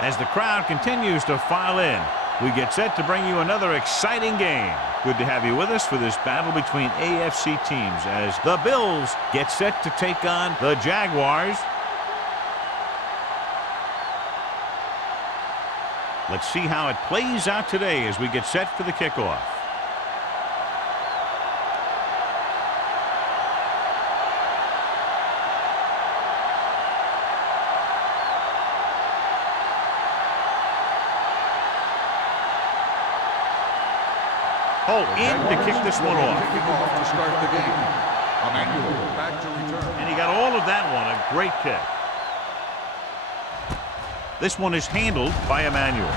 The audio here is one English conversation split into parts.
As the crowd continues to file in, we get set to bring you another exciting game. Good to have you with us for this battle between AFC teams as the Bills get set to take on the Jaguars. Let's see how it plays out today as we get set for the kickoff. Holt in to kick this one off. To start the game. Emmanuel back to return. And he got all of that one. A great kick. This one is handled by Emmanuel.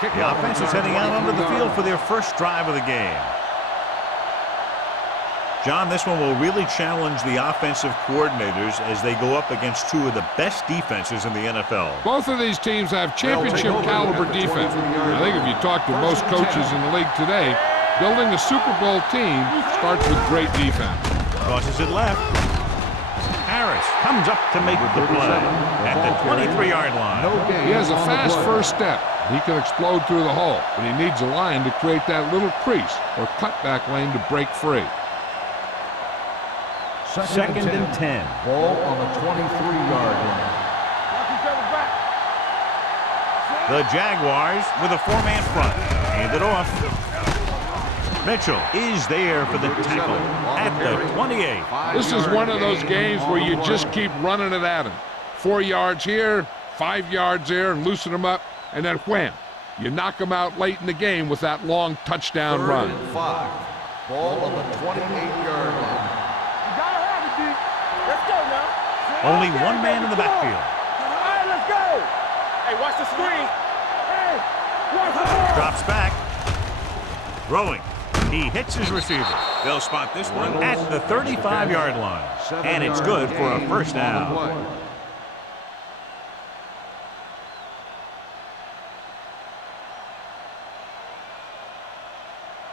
The offense is heading out onto the field for their first drive of the game. John, this one will really challenge the offensive coordinators as they go up against two of the best defenses in the NFL. Both of these teams have championship caliber defense. I think if you talk to most coaches in the league today, building a Super Bowl team starts with great defense. Crosses it left. Harris comes up to make the play at the 23-yard line. He has a fast first step. He can explode through the hole, but he needs a line to create that little crease or cutback lane to break free. Second and 10. Ball on the 23-yard line. The Jaguars with a four-man front. Hand it off. Mitchell is there for the tackle at the 28. This is one of those games where you just keep running it at him. 4 yards here, 5 yards there, and loosen them up, and then wham. You knock them out late in the game with that long touchdown run. 5. Ball on the 28-yard line. Let's go now. Only one man in the backfield. All right, let's go. Hey, watch the screen. Hey, watch the ball. Drops back. Throwing. He hits his receiver. They'll spot this one at the 35-yard line. And it's good for a first down.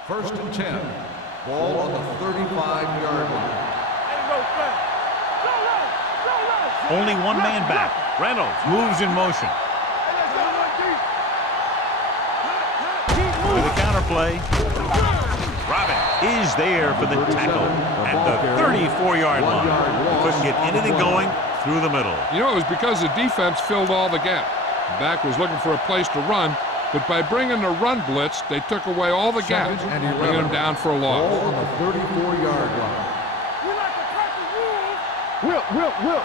First and 10. Ball on the 35-yard line. Only one man back. Reynolds moves in motion. With a counter play. Robin is there for the tackle at the 34-yard line. Couldn't get anything going through the middle. You know, it was because the defense filled all the gap. The back was looking for a place to run, but by bringing the run blitz, they took away all the gaps, bringing them down for a loss. Ball on the 34-yard line. Will.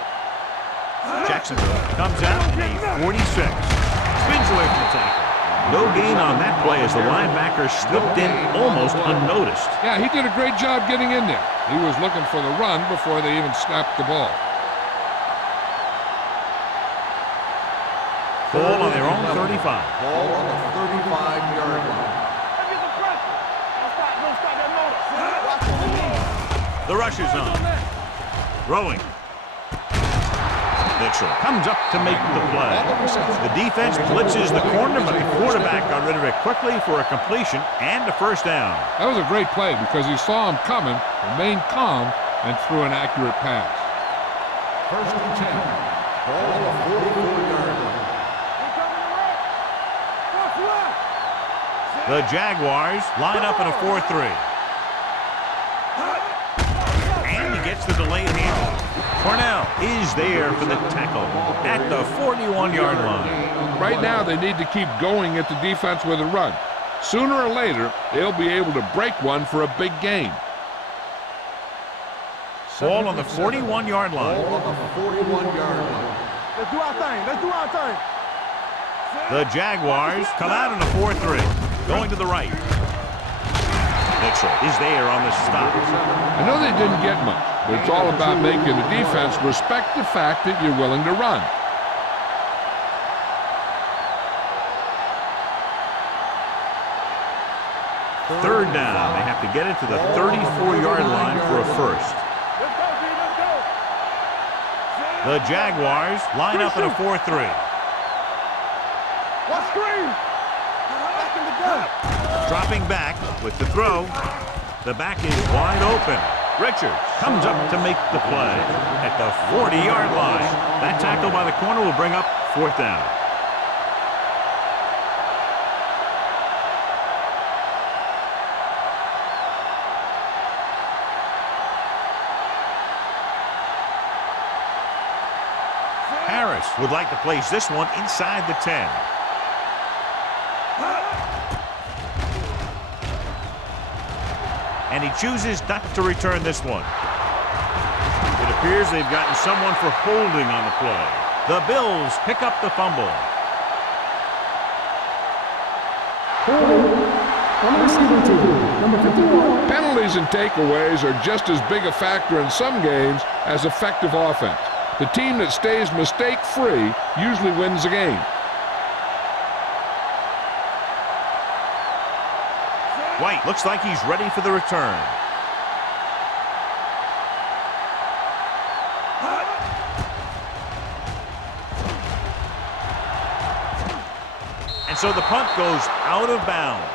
Jacksonville comes out in a 46. Spins away from the tackle. No gain on that play as the linebacker slipped in almost unnoticed. Yeah, he did a great job getting in there. He was looking for the run before they even snapped the ball. Ball on their own 35. Ball on the 35-yard line. The rush is on. Throwing. Mitchell comes up to make the play. The defense blitzes the corner, but the quarterback got rid of it quickly for a completion and a first down. That was a great play because he saw him coming, remained calm, and threw an accurate pass. First and 10. Ball on the 44-yard line. The Jaguars line up in a 4-3. And he gets the delayed handle. Cornell is there for the tackle at the 41-yard line. Right now, they need to keep going at the defense with a run. Sooner or later, they'll be able to break one for a big game. Ball on the 41-yard line. Ball on the 41-yard line. Let's do our thing. The Jaguars come out in a 4-3. Going to the right. Mitchell is there on the stop. I know they didn't get much, but it's all about making the defense respect the fact that you're willing to run. Third down. They have to get it to the 34-yard line for a first. The Jaguars line up in a 4-3. What screen? Back in the gun. Dropping back with the throw. The back is wide open. Richards comes up to make the play at the 40-yard line. That tackle by the corner will bring up 4th down. Harris would like to place this one inside the 10. And he chooses not to return this one. It appears they've gotten someone for holding on the play. The Bills pick up the fumble. Penalties and takeaways are just as big a factor in some games as effective offense. The team that stays mistake-free usually wins the game. White looks like he's ready for the return. And so the punt goes out of bounds.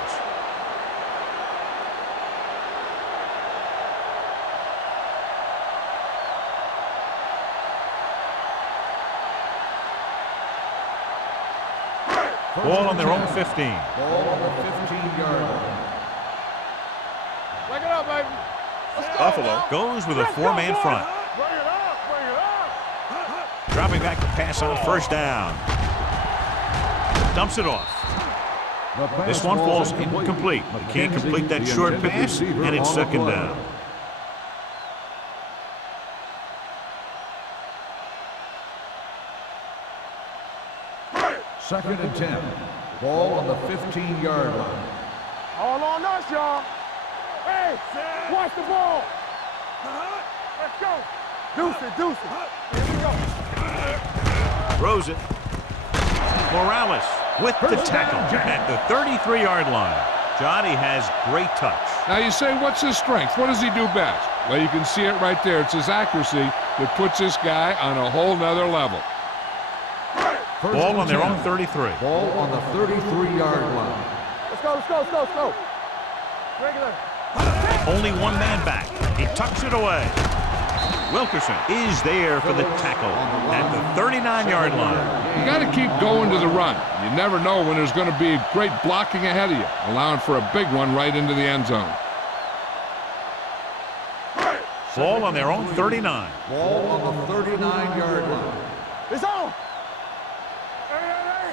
Ball on their own 15. Ball on the 15-yard line. Bring it up, baby. Let's go, Buffalo now. goes with a Let's go, 4-man boy. front. Bring it up, bring it up. Dropping back to pass on 1st down. Dumps it off. This one falls incomplete. He can't complete that short pass, and it's 2nd down. Second and 10. Ball on the 15-yard line. All on us, y'all. Hey, watch the ball. Let's go. Deuce it, deuce it. Here we go. Throws it. Morales with the tackle at the 33-yard line. Johnny has great touch. Now you say, what's his strength? What does he do best? Well, you can see it right there. It's his accuracy that puts this guy on a whole nother level. Ball on their own 33. Ball on the 33-yard line. Let's go, let's go, let's go, let's go. Regular. Only one man back. He tucks it away. Wilkerson is there for the tackle at the 39-yard line. You got to keep going to the run. You never know when there's going to be great blocking ahead of you, allowing for a big one right into the end zone. Ball on their own 39. Ball on the 39-yard line. It's on.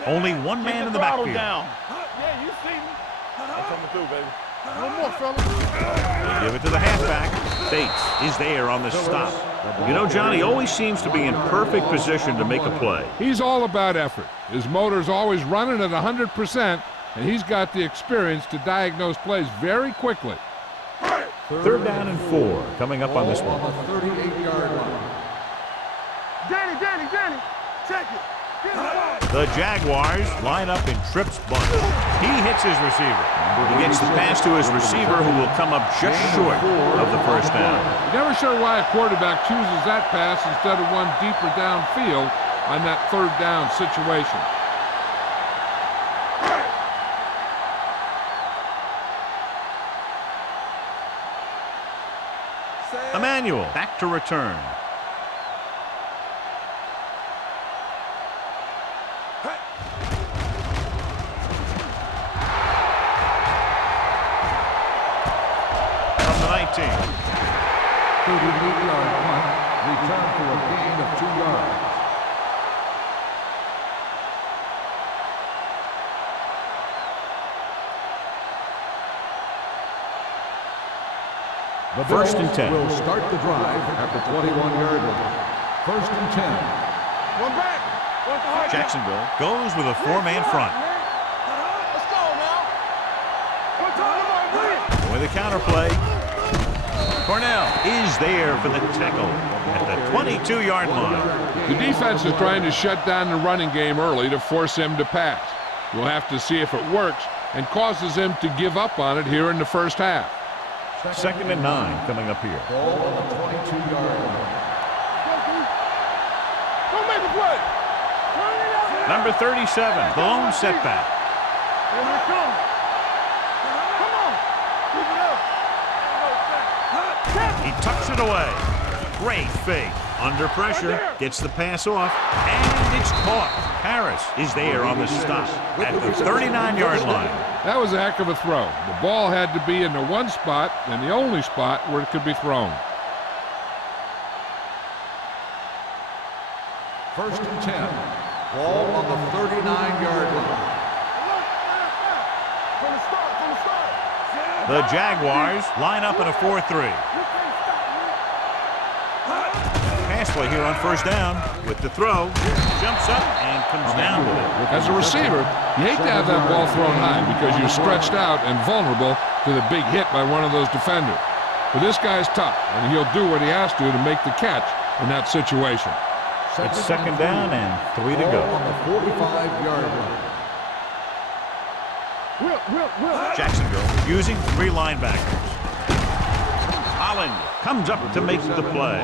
Only one man in the backfield. Yeah, you see me. I'm coming through, baby. One more, fellas. They give it to the halfback. Bates is there on the stop. You know, Johnny always seems to be in perfect position to make a play. He's all about effort. His motor's always running at 100%, and he's got the experience to diagnose plays very quickly. 3rd down and 4 coming up on this one. On the 38-yard line. Danny, check it. Get the ball. The Jaguars line up in Tripp's bunt. He hits his receiver. He gets the pass to his receiver, who will come up just short of the 1st down. You're never sure why a quarterback chooses that pass instead of one deeper downfield on that 3rd down situation. Emmanuel back to return. From the 19. 38-yard punt. Return for a gain of 2 yards. The 1st and Bills 10. will start the drive at the 21-yard line. 1st and 10. One back. One to hard. Jacksonville goes with a 4-man front. Let's go now. One time, With a counterplay. Cornell is there for the tackle at the 22-yard line. The defense is trying to shut down the running game early to force him to pass. We'll have to see if it works and causes him to give up on it here in the 1st half. 2nd and 9 coming up here. Ball on the 22-yard line. Don't make a play. Turn it up. Number 37, the lone setback. Here we come. Come on. Keep it up. He Tucks it away. Great fake. Under pressure, gets the pass off, and it's caught. Harris is there on the stop at the 39-yard line. That was a heck of a throw. The ball had to be in the one spot and the only spot where it could be thrown. First and 10. Ball on the 39-yard line. The Jaguars line up in a 4-3. Pass play here on first down with the throw. Jumps up and comes down with it. As a receiver, you hate to have that ball thrown high because you're stretched out and vulnerable to the big hit by one of those defenders. But this guy's tough, and he'll do what he has to make the catch in that situation. It's second down and 3 to go. On the 45-yard line. Jacksonville using 3 linebackers. Holland comes up to make the play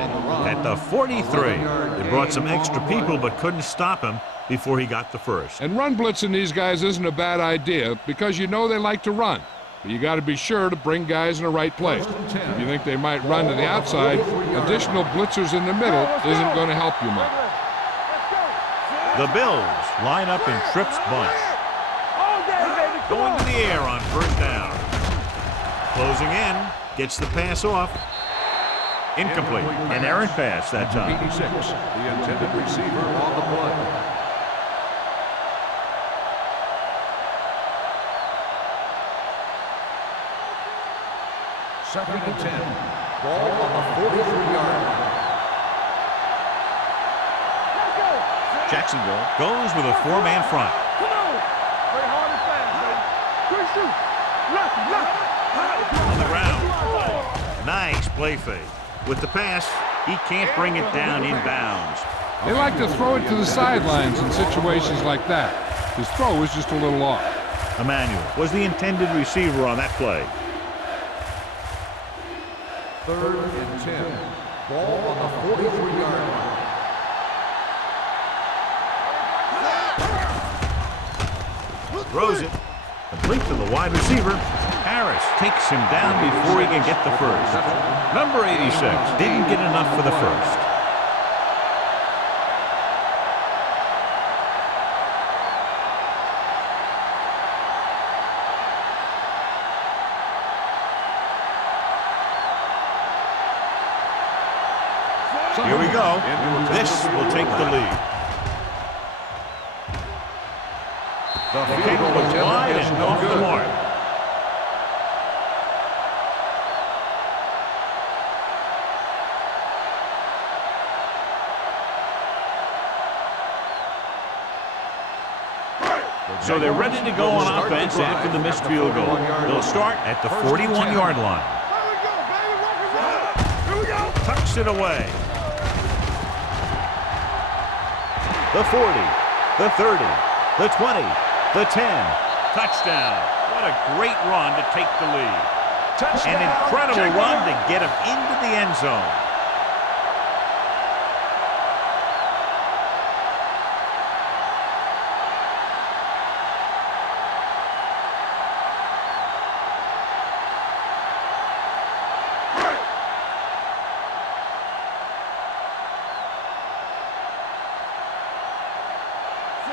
at the 43. They brought some extra people but couldn't stop him before he got the first. And run blitzing these guys isn't a bad idea because you know they like to run. But you got to be sure to bring guys in the right place. If you think they might run to the outside, additional blitzers in the middle isn't going to help you much. The Bills line up in trips bunch. Going to the air on first down. Closing in. Gets the pass off. Incomplete. An errant pass that time. 86, the intended receiver on the play. Second and 10. Ball on the 43-yard line. Jacksonville goes with a 4-man front. On the ground. Nice play fake. With the pass, he can't bring it down inbounds. They like to throw it to the sidelines in situations like that. His throw was just a little off. Emmanuel was the intended receiver on that play. Third and 10. Ball on the 43-yard line. Throws it. Complete to the wide receiver. Harris takes him down before he can get the first. Number 86 didn't get enough for the first. Here we go. This will take the lead. The Kick was wide and off the mark. So they're ready to go on offense after the missed field goal. They'll start at the 41-yard line. Tucks it away. The 40, the 30, the 20, the 10. Touchdown. What a great run to take the lead. An incredible run to get him into the end zone.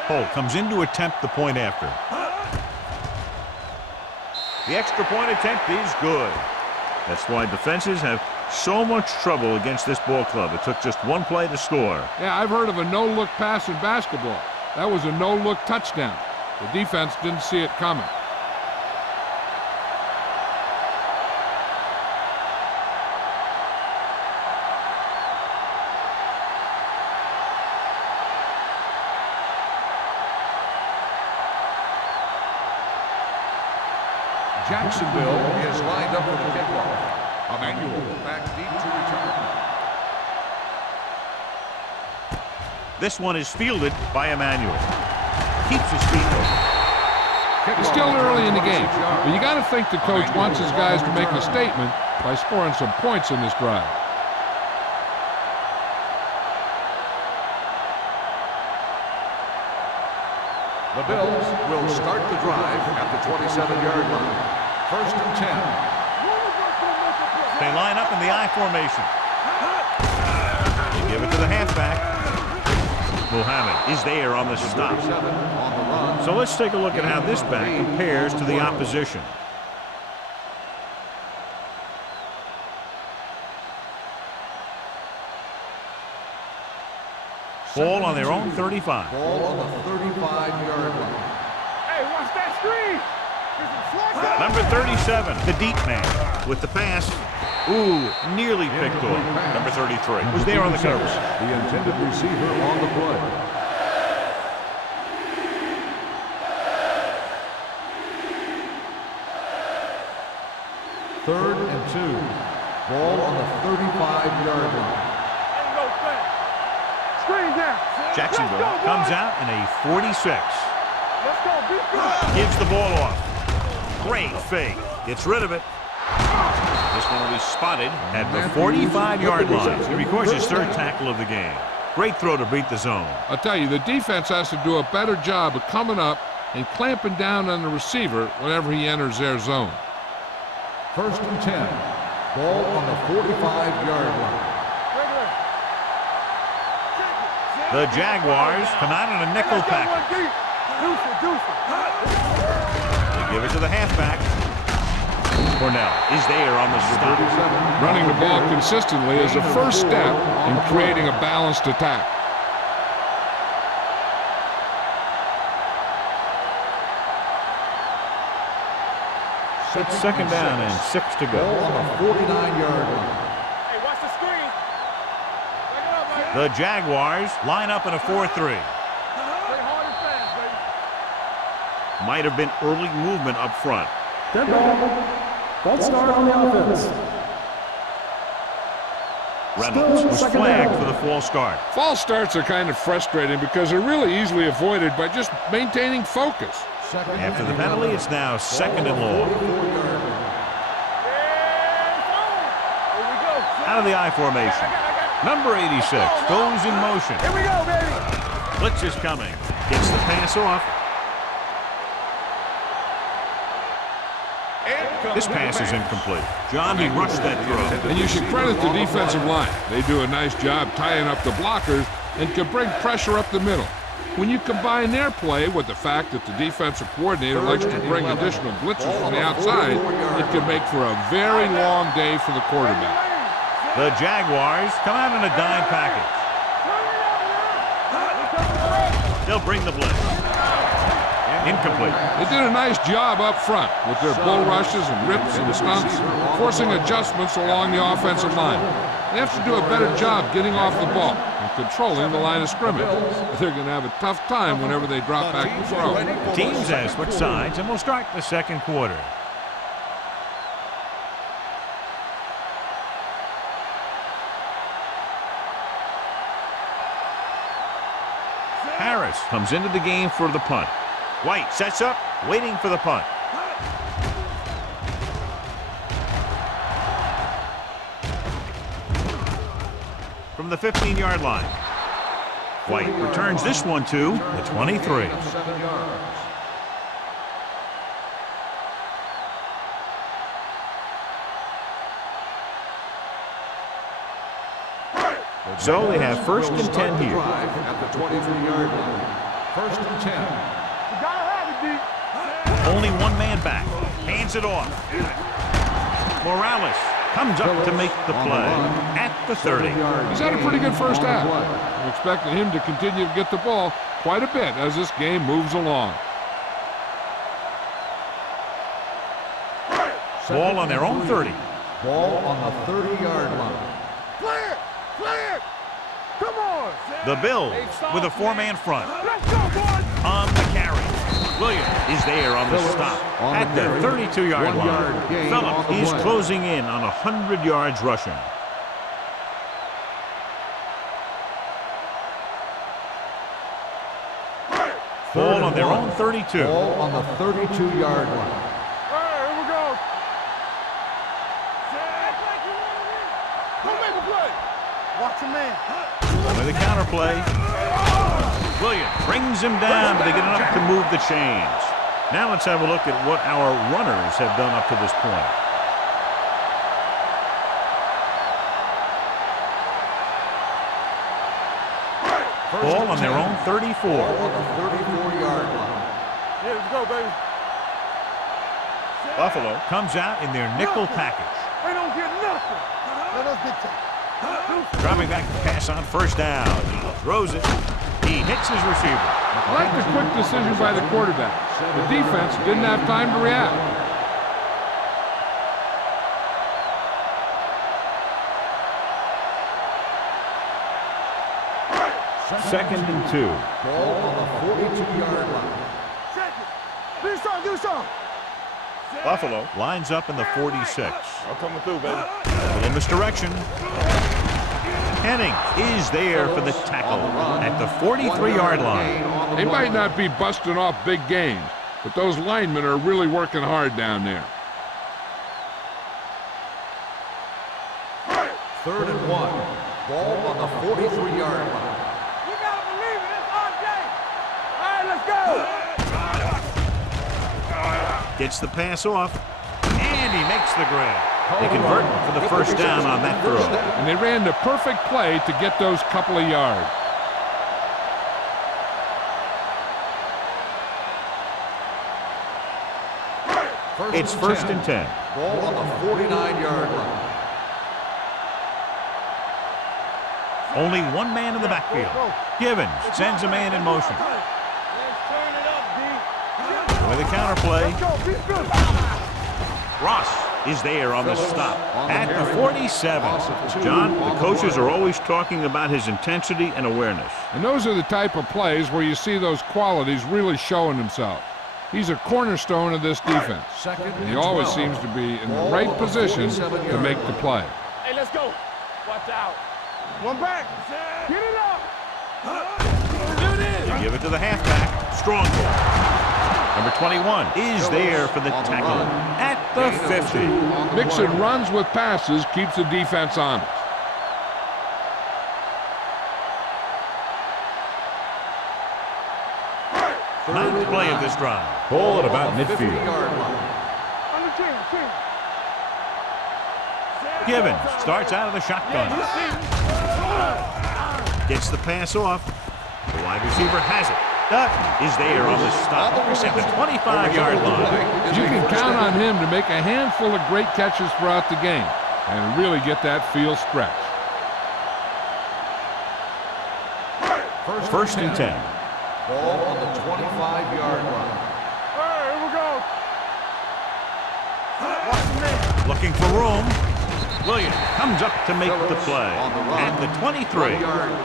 Holt comes in to attempt the point after. The extra point attempt is good. That's why defenses have so much trouble against this ball club. It took just one play to score. Yeah, I've heard of a no-look pass in basketball. That was a no-look touchdown. The defense didn't see it coming. Jacksonville is lined up for the kickoff. Emmanuel back deep to return. This one is fielded by Emmanuel. Keeps his feet open. It's still early in the game, but you got to think the coach wants his guys to make a statement by scoring some points in this drive. The Bills will start the drive at the 27-yard line. First and 10. They line up in the I formation. They give it to the halfback. Muhammad is there on the stop. So let's take a look at how this back compares to the opposition. Ball on their own 35. Ball on the 35-yard line. Hey, watch that screen. Number 37, the deep man with the pass. Ooh, nearly picked off. Number 33 was there on the coverage. The intended receiver on the play. Third and 2. Ball on the 35-yard line. Screen down. Jacksonville comes out in a 46. Let's go, be good. Gives the ball off. Great fake. Gets rid of it. This one will be spotted at the 45-yard line. He records his third tackle of the game. Great throw to beat the zone. I'll tell you, the defense has to do a better job of coming up and clamping down on the receiver whenever he enters their zone. First and 10. Ball on the 45-yard line. The Jaguars come out in a nickel package. They give it to the halfback. Cornell is there on the stop. Running the ball consistently is the first step in creating a balanced attack. It's second down and 6 to Ball go. on the 49-yard line. Hey, watch the screen. Back it up, man. The Jaguars line up in a 4-3. Play hard and fast, baby. Might have been early movement up front. Dead ball. False start on the offense. Reynolds was flagged for the false start. False starts are kind of frustrating because they're really easily avoided by just maintaining focus. After the penalty, it's now second and long. Out of the I formation. Number 86 goes in motion. Here we go, baby. Blitz is coming. Gets the pass off. This pass is incomplete. John, he rushed that throw. And you should credit the defensive line. They do a nice job tying up the blockers and can bring pressure up the middle. When you combine their play with the fact that the defensive coordinator likes to bring additional blitzers from the outside, it can make for a very long day for the quarterback. The Jaguars come out in a dime package. They'll bring the blitz. Incomplete. They did a nice job up front with their bull rushes and rips and stunts, forcing adjustments along the offensive line. They have to do a better job getting off the ball and controlling the line of scrimmage. They're going to have a tough time whenever they drop back to throw. The teams have switched sides, and we'll start the second quarter. Harris comes into the game for the punt. White sets up, waiting for the punt. From the 15-yard line. White returns this one to the 23. So they have first and 10 here. At the 23-yard line. First and 10. Only one man back. Hands it off. Morales comes up to make the play at the 30. He's had a pretty good first half. I'm expecting him to continue to get the ball quite a bit as this game moves along. Ball on their own 30. Ball on the 30-yard line. Clear! Clear! Come on! The Bills with a four-man front. Let's go, boys! On the carry. Williams is there on the stop at the 32-yard line. Phillips is closing in on 100 yards rushing. Ball on their own 32. Ball on the 32-yard line. All right, here we go. Don't make a play. Watch your man. With a counter play. Williams brings him down, but they get enough to move the chains. Now let's have a look at what our runners have done up to this point. Ball on their own 34. Ball on the 34-yard line. Yeah, let's go, baby. Buffalo comes out in their nickel package. They don't get nothing. Let us get that. Dropping back to pass on first down. He throws it. He hits his receiver. I like the quick decision by the quarterback. The defense didn't have time to react. Second and 2. Ball on the 42-yard line. Second. Do something. Buffalo lines up in the 46. I'm coming through, baby. A little misdirection. Henning is there for the tackle at the 43-yard line. They might not be busting off big games, but those linemen are really working hard down there. 3rd and 1. Ball on the 43-yard line. You gotta believe it. It's RJ. All right, let's go. Gets the pass off, and he makes the grab. They convert for the first down on that throw. And they ran the perfect play to get those couple of yards. It's first and 10. Ball on the 49-yard line. Only one man in the backfield. Givens sends a man in motion. Let's turn it up, D. With a counterplay, Let's go. Be good. Ross is there on the stop at the 47. John, the coaches are always talking about his intensity and awareness. And those are the type of plays where you see those qualities really showing himself. He's a cornerstone of this defense. And he always seems to be in the right position to make the play. Hey, let's go. Watch out. One back. Get it up. They give it to the halfback. Strong ball. Number 21 is there for the tackle at the 50. Mixing runs with passes keeps the defense honest. Ninth play of this drive. Ball at about midfield. On the 10. Givens starts out of the shotgun. Gets the pass off. The wide receiver has it. Duck is there on the stop at the 25-yard line. You can count on him to make a handful of great catches throughout the game and really get that field stretch. First and 10. Ball on the 25-yard line. All right, here we go. Watch the man. Looking for room. Williams comes up to make the play at the 23.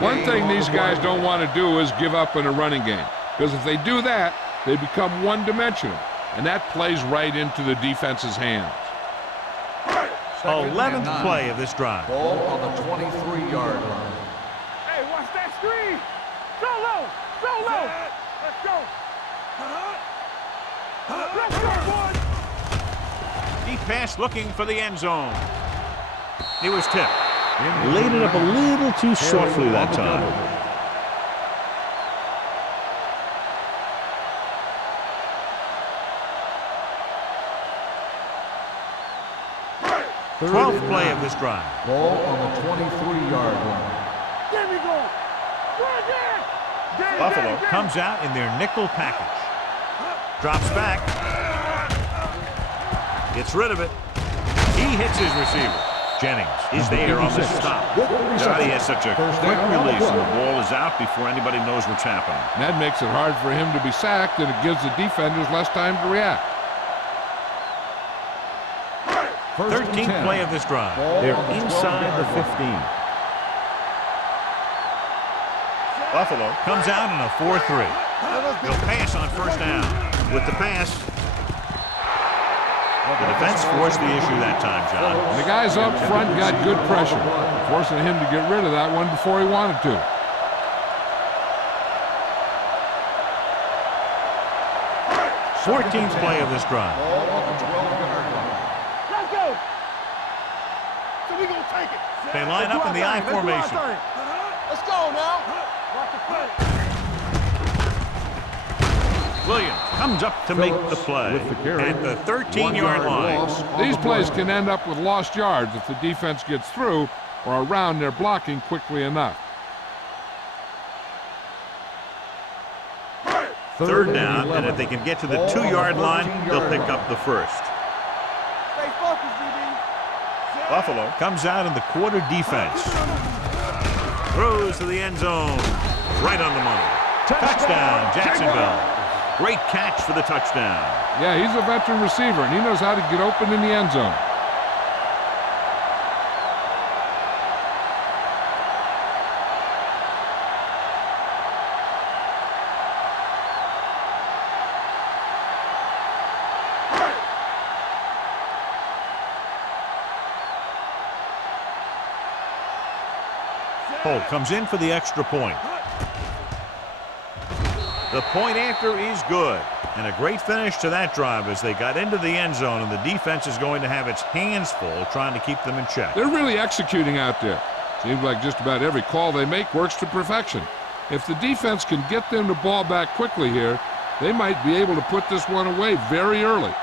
One thing these guys don't want to do is give up in a running game, because if they do that, they become one-dimensional, and that plays right into the defense's hands. 11th play of this drive. Ball on the 23-yard line. Hey, watch that screen. So low. Let's go. Let's go, boys. Deep pass looking for the end zone. He was tipped. Laid it up a little too softly that time. Twelfth play of this drive. Ball on the 23-yard line. There we go. Right there. Buffalo comes out in their nickel package. Drops back. Gets rid of it. He hits his receiver. Jennings is there on the stop. God, he has such a quick release, and the ball is out before anybody knows what's happening. And that makes it hard for him to be sacked, and it gives the defenders less time to react. 13th play of this drive. They're inside the 15. Buffalo comes out in a 4-3. He'll pass on first down. With the pass, the defense forced the issue that time, John. And the guys up front got good pressure, forcing him to get rid of that one before he wanted to. Fourteenth play of this drive. Ball on the 12-yard line. Let's go. So we gonna take it. They line up in the I formation. Let's go now. Watch the play. Williams comes up to make the play at the 13-yard line. These plays can end up with lost yards if the defense gets through or around their blocking quickly enough. Third down, and if they can get to the 2-yard line, they'll pick up the first. Stay focused, DB. Buffalo comes out in the quarter defense. Throws to the end zone. Right on the money. Touchdown, Jacksonville. Great catch for the touchdown. Yeah, he's a veteran receiver, and he knows how to get open in the end zone. Holt comes in for the extra point. The point after is good. And a great finish to that drive as they got into the end zone, and the defense is going to have its hands full trying to keep them in check. They're really executing out there. Seems like just about every call they make works to perfection. If the defense can get them the ball back quickly here, they might be able to put this one away very early.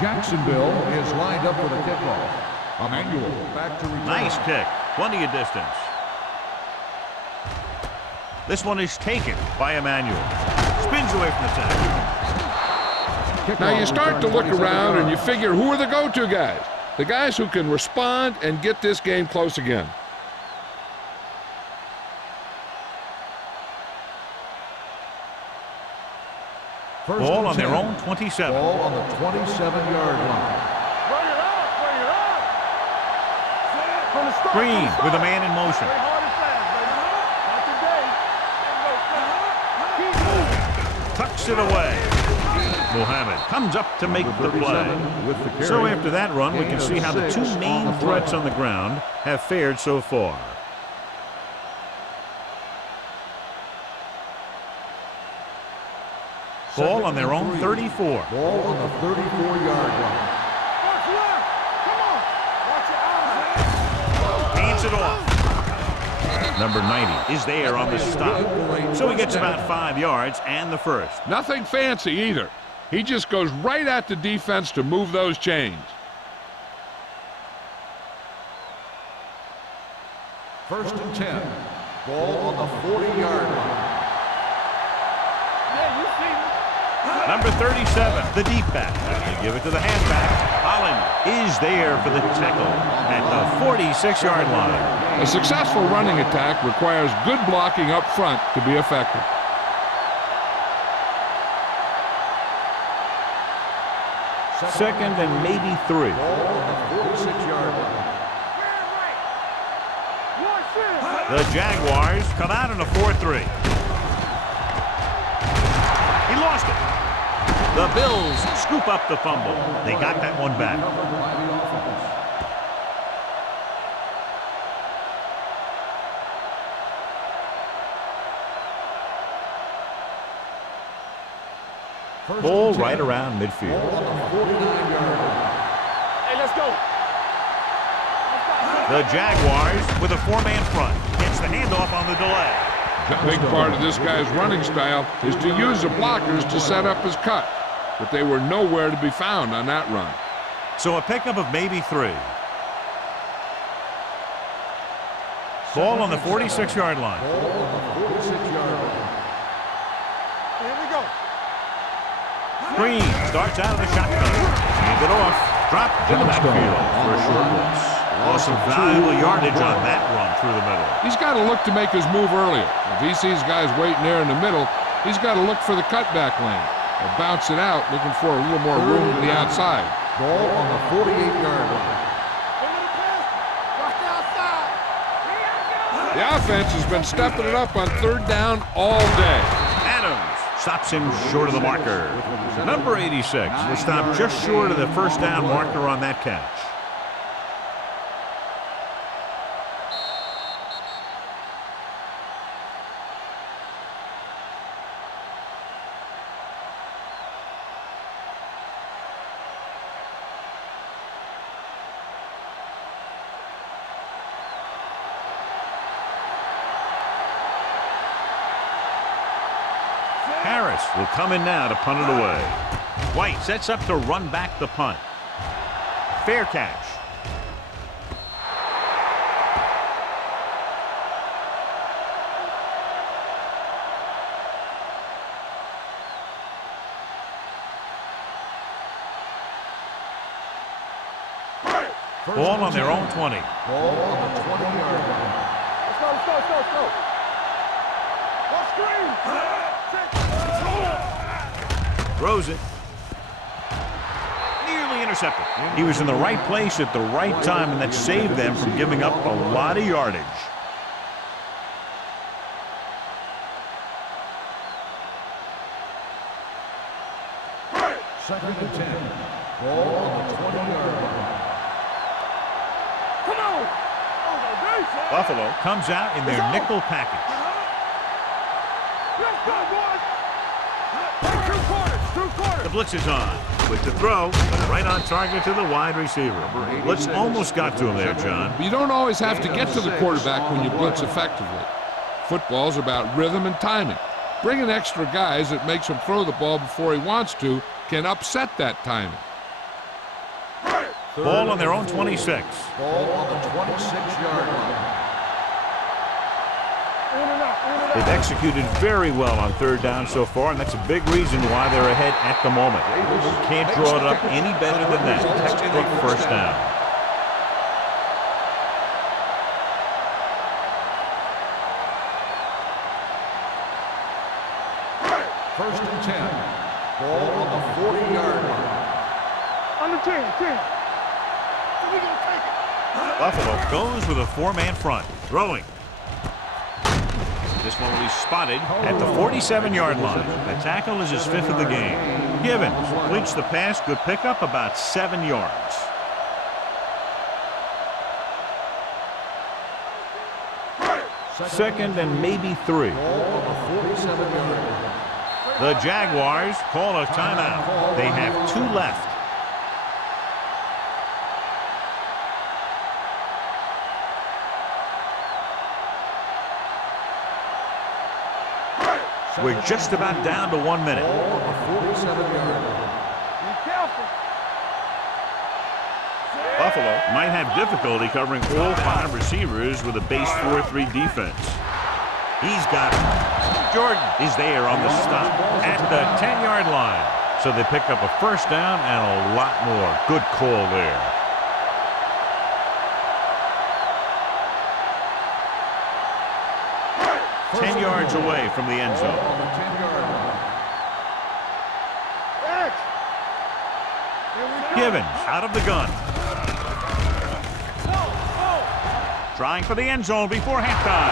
Jacksonville is lined up for the kickoff. Emmanuel back to return. Nice kick. Plenty of distance. This one is taken by Emmanuel. Spins away from the tackle. Now you start to look around and you figure, who are the go-to guys? The guys who can respond and get this game close again. Ball on their own 27. Ball on the 27-yard line. Bring it up, bring it up. From the start, Green from the start. with a man in motion. Play hard and fast, baby. Not today. Keep moving. Tucks it away. Muhammad comes up to make the play. With the carry. So after that run, we Gain can of see how the 2 6 main on the threats play. on the ground have fared so far. Ball on their own 34. Ball on the 34-yard line. Watch left. Come on. Watch your eyes. Hands it off. Number 90 is there on the stop. So he gets about 5 yards and the first. Nothing fancy either. He just goes right at the defense to move those chains. First and 10. Ball on the 40-yard line. Yeah, you see me. Number 37, the deep back. They give it to the halfback. Holland is there for the tackle at the 46-yard line. A successful running attack requires good blocking up front to be effective. Second and maybe 3. Ball on the 46-yard line. Watch this. The Jaguars come out in a 4-3. He lost it. The Bills scoop up the fumble. They got that one back. Covered by the offense. First Ball and 10. right around midfield. Ball on the 49-yard line. Hey, let's go. The Jaguars with a 4-man front. Gets the handoff on the delay. A big part of this guy's running style is to use the blockers to set up his cut. But they were nowhere to be found on that run. So a pickup of maybe 3. Ball on the 46-yard line. Ball on the 46-yard line. Here we go. Green starts out of the shotgun. Hand it off. Drop to the backfield for a short loss. Lost some valuable yardage on that run through the middle. He's got to look to make his move earlier. If he sees guys waiting there in the middle, he's got to look for the cutback lane. Or bounce it out, looking for a little more room to the outside. Ball on the 48-yard line. Watch the outside. The offense has been stepping it up on 3rd down all day. Adams stops him short of the marker. Number 86 will stop just short of the first down marker on that catch. Harris will come in now to punt it away. White sets up to run back the punt. Fair catch. Ball on their own 20. Ball on the 20-yard line. Let's go. Screen. Throws it. Nearly intercepted. He was in the right place at the right time, and that saved them from giving up a lot of yardage. Second and 10. Ball on the 20-yard line. Come on. Buffalo comes out in their nickel package. Let's go, boys. Two quarters. The blitz is on. With the throw, right on target to the wide receiver. Blitz almost got to him there, John. But you don't always have to get to the quarterback when you blitz effectively. Football's about rhythm and timing. Bringing extra guys that makes him throw the ball before he wants to can upset that timing. Ball on their own 26. Ball on the 26-yard line. They've executed very well on third down so far, and that's a big reason why they're ahead at the moment. Can't draw it up any better than that. Textbook first down. First and 10. Ball on the 40-yard line. Under 10. Buffalo goes with a four-man front. Throwing. This one will be spotted at the 47-yard line. The tackle is his fifth of the game. Givens completes the pass. Good pickup, about 7 yards. Second and maybe 3. Ball on the 47-yard line. The Jaguars call a timeout. They have 2 left. We're just about down to 1 minute. Ball on the 47-yard line. Be careful. Buffalo might have difficulty covering all 5 receivers with a base 4-3 defense. He's got it. Jordan is there on the stop at the 10-yard line. So they pick up a first down and a lot more. Good call there. First 10 yards away from the end Ball zone. on the 10-yard line. Givens out of the gun. Trying for the end zone before halftime.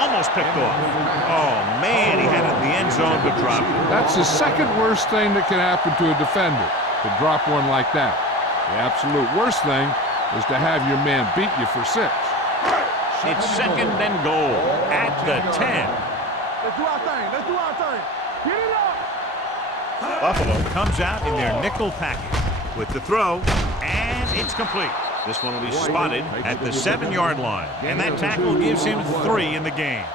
Almost picked off. Oh, man, he had it in the end zone but dropped it. That's the second worst thing that can happen to a defender, to drop one like that. The absolute worst thing is to have your man beat you for 6. It's second and goal at the 10. Let's do our thing. Get it up. Buffalo comes out in their nickel package with the throw, and it's complete. This one will be spotted at the 7-yard line, and that tackle gives him 3 in the game.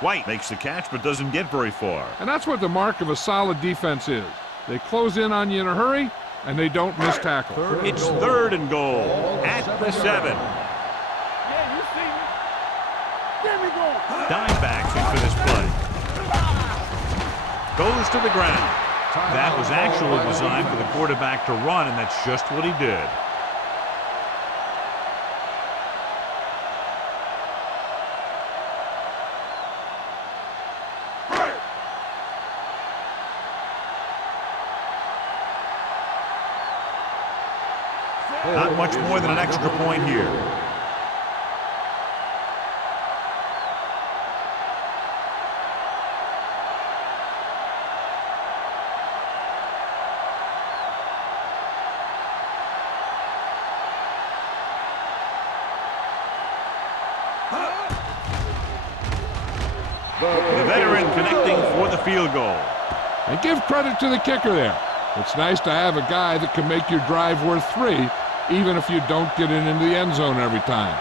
White makes the catch but doesn't get very far. And that's what the mark of a solid defense is. They close in on you in a hurry, and they don't miss tackle. It's third and goal at the 7. Yeah, you see me. Give me goal. Dime backs in for this play. Goes to the ground. That was actually designed for the quarterback to run, and that's just what he did. Not much more than an extra point here. The veteran connecting for the field goal. And give credit to the kicker there. It's nice to have a guy that can make your drive worth 3, even if you don't get it into the end zone every time.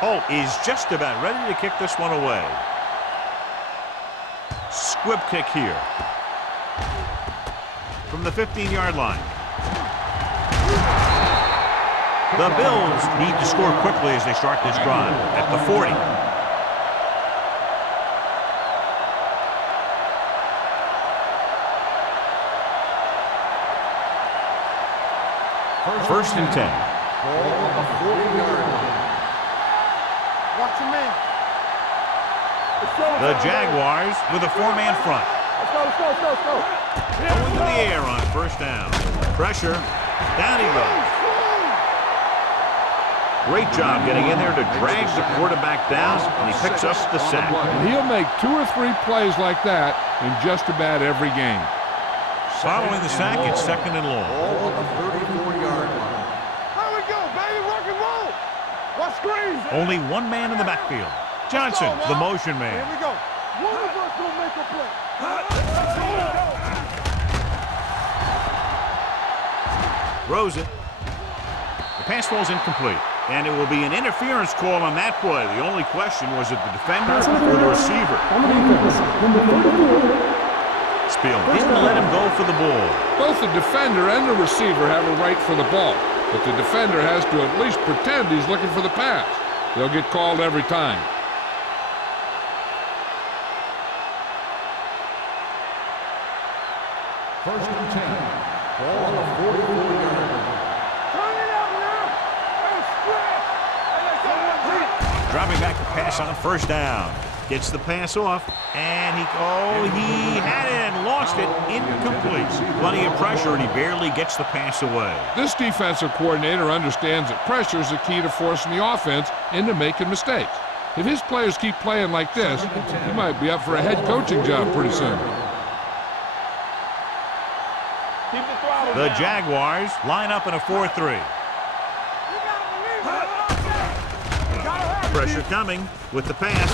Holt is just about ready to kick this one away. Squib kick here. From the 15-yard line. The Bills need to score quickly as they start this drive at the 40. First and 10. Ball on the 40-yard line. Watch your man. The Jaguars with a four-man front. Let's go, let's go, let's go, let's go. Going to the air on first down. Pressure. Down he goes. Great job getting in there to drag the quarterback down, and he picks up the sack. And he'll make 2 or 3 plays like that in just about every game. Following the sack, it's second and long. Ball on the 34-yard line. How we go, baby? Rock and roll. Watch screens. Only one man in the backfield. Johnson, the motion Here man. we go. One of us will make a play. Throws it. The pass falls incomplete. And it will be an interference call on that play. The only question was it the defender or the receiver. On the defense, number 34. Spiel didn't let him go for the ball. Both the defender and the receiver have a right for the ball, but the defender has to at least pretend he's looking for the pass. They'll get called every time. First and 10. Ball on the 44-yard line. Turn it up now. Hey, stretch. Hey, let's go, one, two. Dropping back to pass on first down. Gets the pass off, and he had it and lost it. Incomplete. Plenty of pressure, and he barely gets the pass away. This defensive coordinator understands that pressure is the key to forcing the offense into making mistakes. If his players keep playing like this, he might be up for a head coaching job pretty soon. Keep the throttle The down. Jaguars line up in a 4-3. You gotta believe it. You gotta have it. Pressure coming with the pass.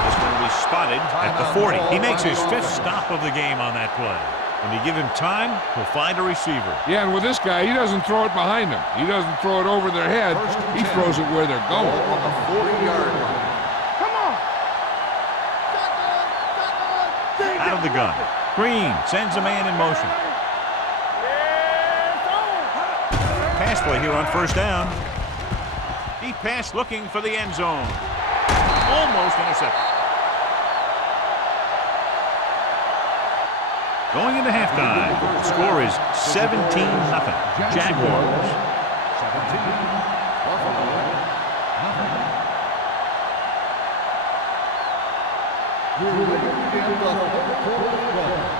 This one will be spotted at the 40. He makes his 5th stop of the game on that play. When you give him time, he'll find a receiver. Yeah, and with this guy, he doesn't throw it behind them. He doesn't throw it over their head. He throws it where they're Ball going. on the 40-yard line. Come on. Out of the gun. Green sends a man in motion. Pass play here on first down. Deep pass looking for the end zone. Almost intercepted. Going into halftime, the score is 17-0. Jaguars. 17. Buffalo. Nothing. We're ready to begin the fourth quarter.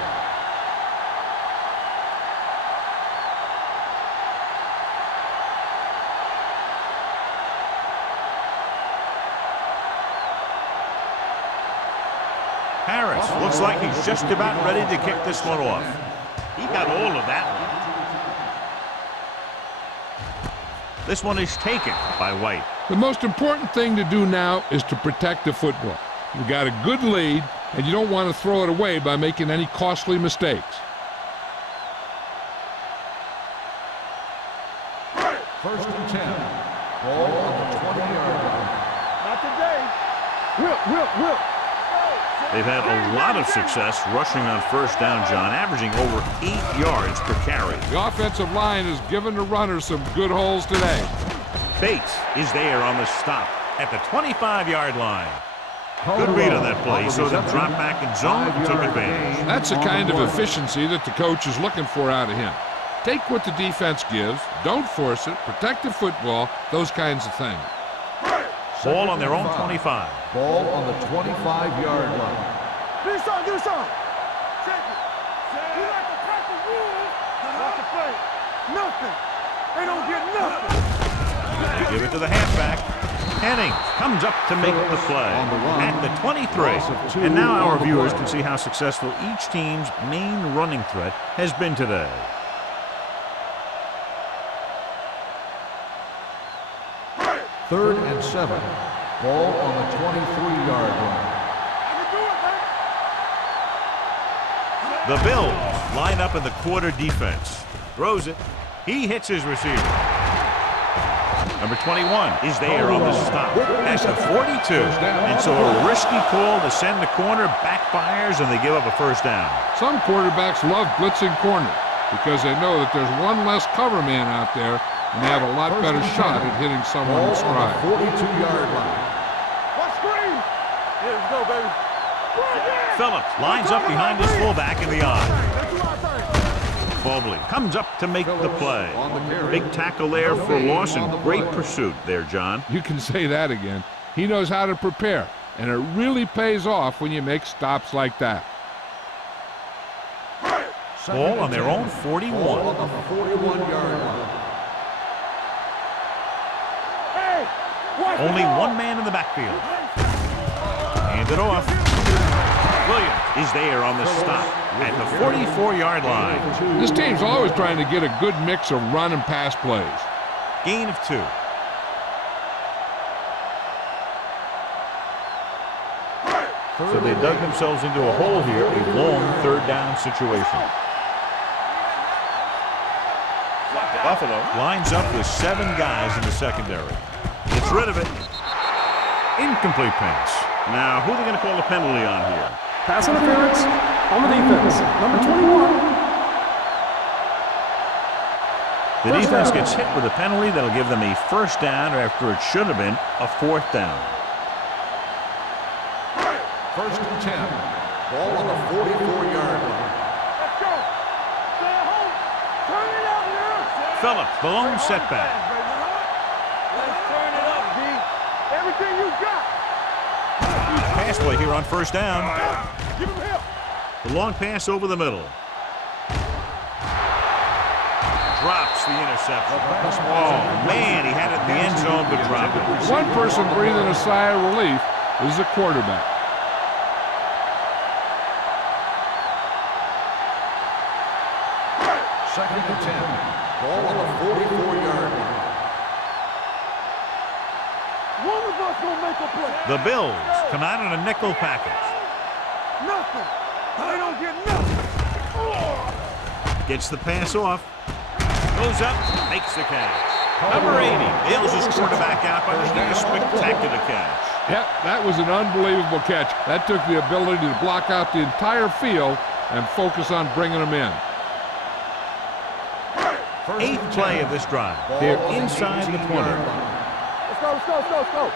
Harris looks like he's just about ready to kick this one off. He got all of that one. This one is taken by White. The most important thing to do now is to protect the football. You've got a good lead, and you don't want to throw it away by making any costly mistakes. First and 10. Ball on the 20-yard line. Not today. Whip. They've had a lot of success rushing on first down, John, averaging over 8 yards per carry. The offensive line has given the runners some good holes today. Bates is there on the stop at the 25-yard line. Good read on that play. He saw them drop back in zone and took advantage. That's the kind of efficiency that the coach is looking for out of him. Take what the defense gives, don't force it, protect the football, those kinds of things. Ball on their own 25. Ball on the 25-yard line. Give me some, give me some. Check it. You like to crack the rules. Watch the play. Nothing. They don't get nothing. They give it to the halfback. Henning comes up to make the play at the 23. And now our viewers can see how successful each team's main running threat has been today. Third and 7. Ball on the 23-yard line. The Bills line up in the quarter defense. Throws it. He hits his receiver. Number 21 is there on the stop at the 42. And so a risky call to send the corner backfires, and they give up a first down. Some quarterbacks love blitzing corners because they know that there's one less cover man out there, and they have a lot better shot at hitting someone in stride. 42-yard line. What screen? Here we go, baby. Phillips lines up behind his fullback in the eye. Mobley comes up to make the play. Big tackle there for loss and great pursuit there, John. You can say that again. He knows how to prepare, and it really pays off when you make stops like that. Ball on their own 41. On the 41-yard line. Only one man in the backfield. Hand it off. Williams is there on the stop at the 44-yard line. This team's always trying to get a good mix of run and pass plays. Gain of 2. So they dug themselves into a hole here, a long third down situation. Buffalo lines up with 7 guys in the secondary. Gets rid of it. Incomplete pass. Now, who are they going to call a penalty on here? Pass interference on the defense. Number 21. The defense gets hit with a penalty that'll give them a first down after it should have been a 4th down. 1st and 10. Ball on the 44-yard line. Let's go. Stay at home. Turn it up now. Phillips, the lone setback. Let's turn it up, D. Everything you got. Pass play here on first down. Give him help. The long pass over the middle. Drops the interception. Oh, man, he had it in the end zone, but dropped it. One person breathing a sigh of relief is the quarterback. Second and 10. Ball on the 44-yard line. One of us gonna make a play. The Bills come out in a nickel package. Nothing. They don't get nothing. Gets the pass off. Goes up, makes the catch. Number 80 bails his quarterback out by making a spectacular catch. Yep, that was an unbelievable catch. That took the ability to block out the entire field and focus on bringing them in. 8th play of this drive. They're inside the 20. Let's go, let's go, let's go, let's go.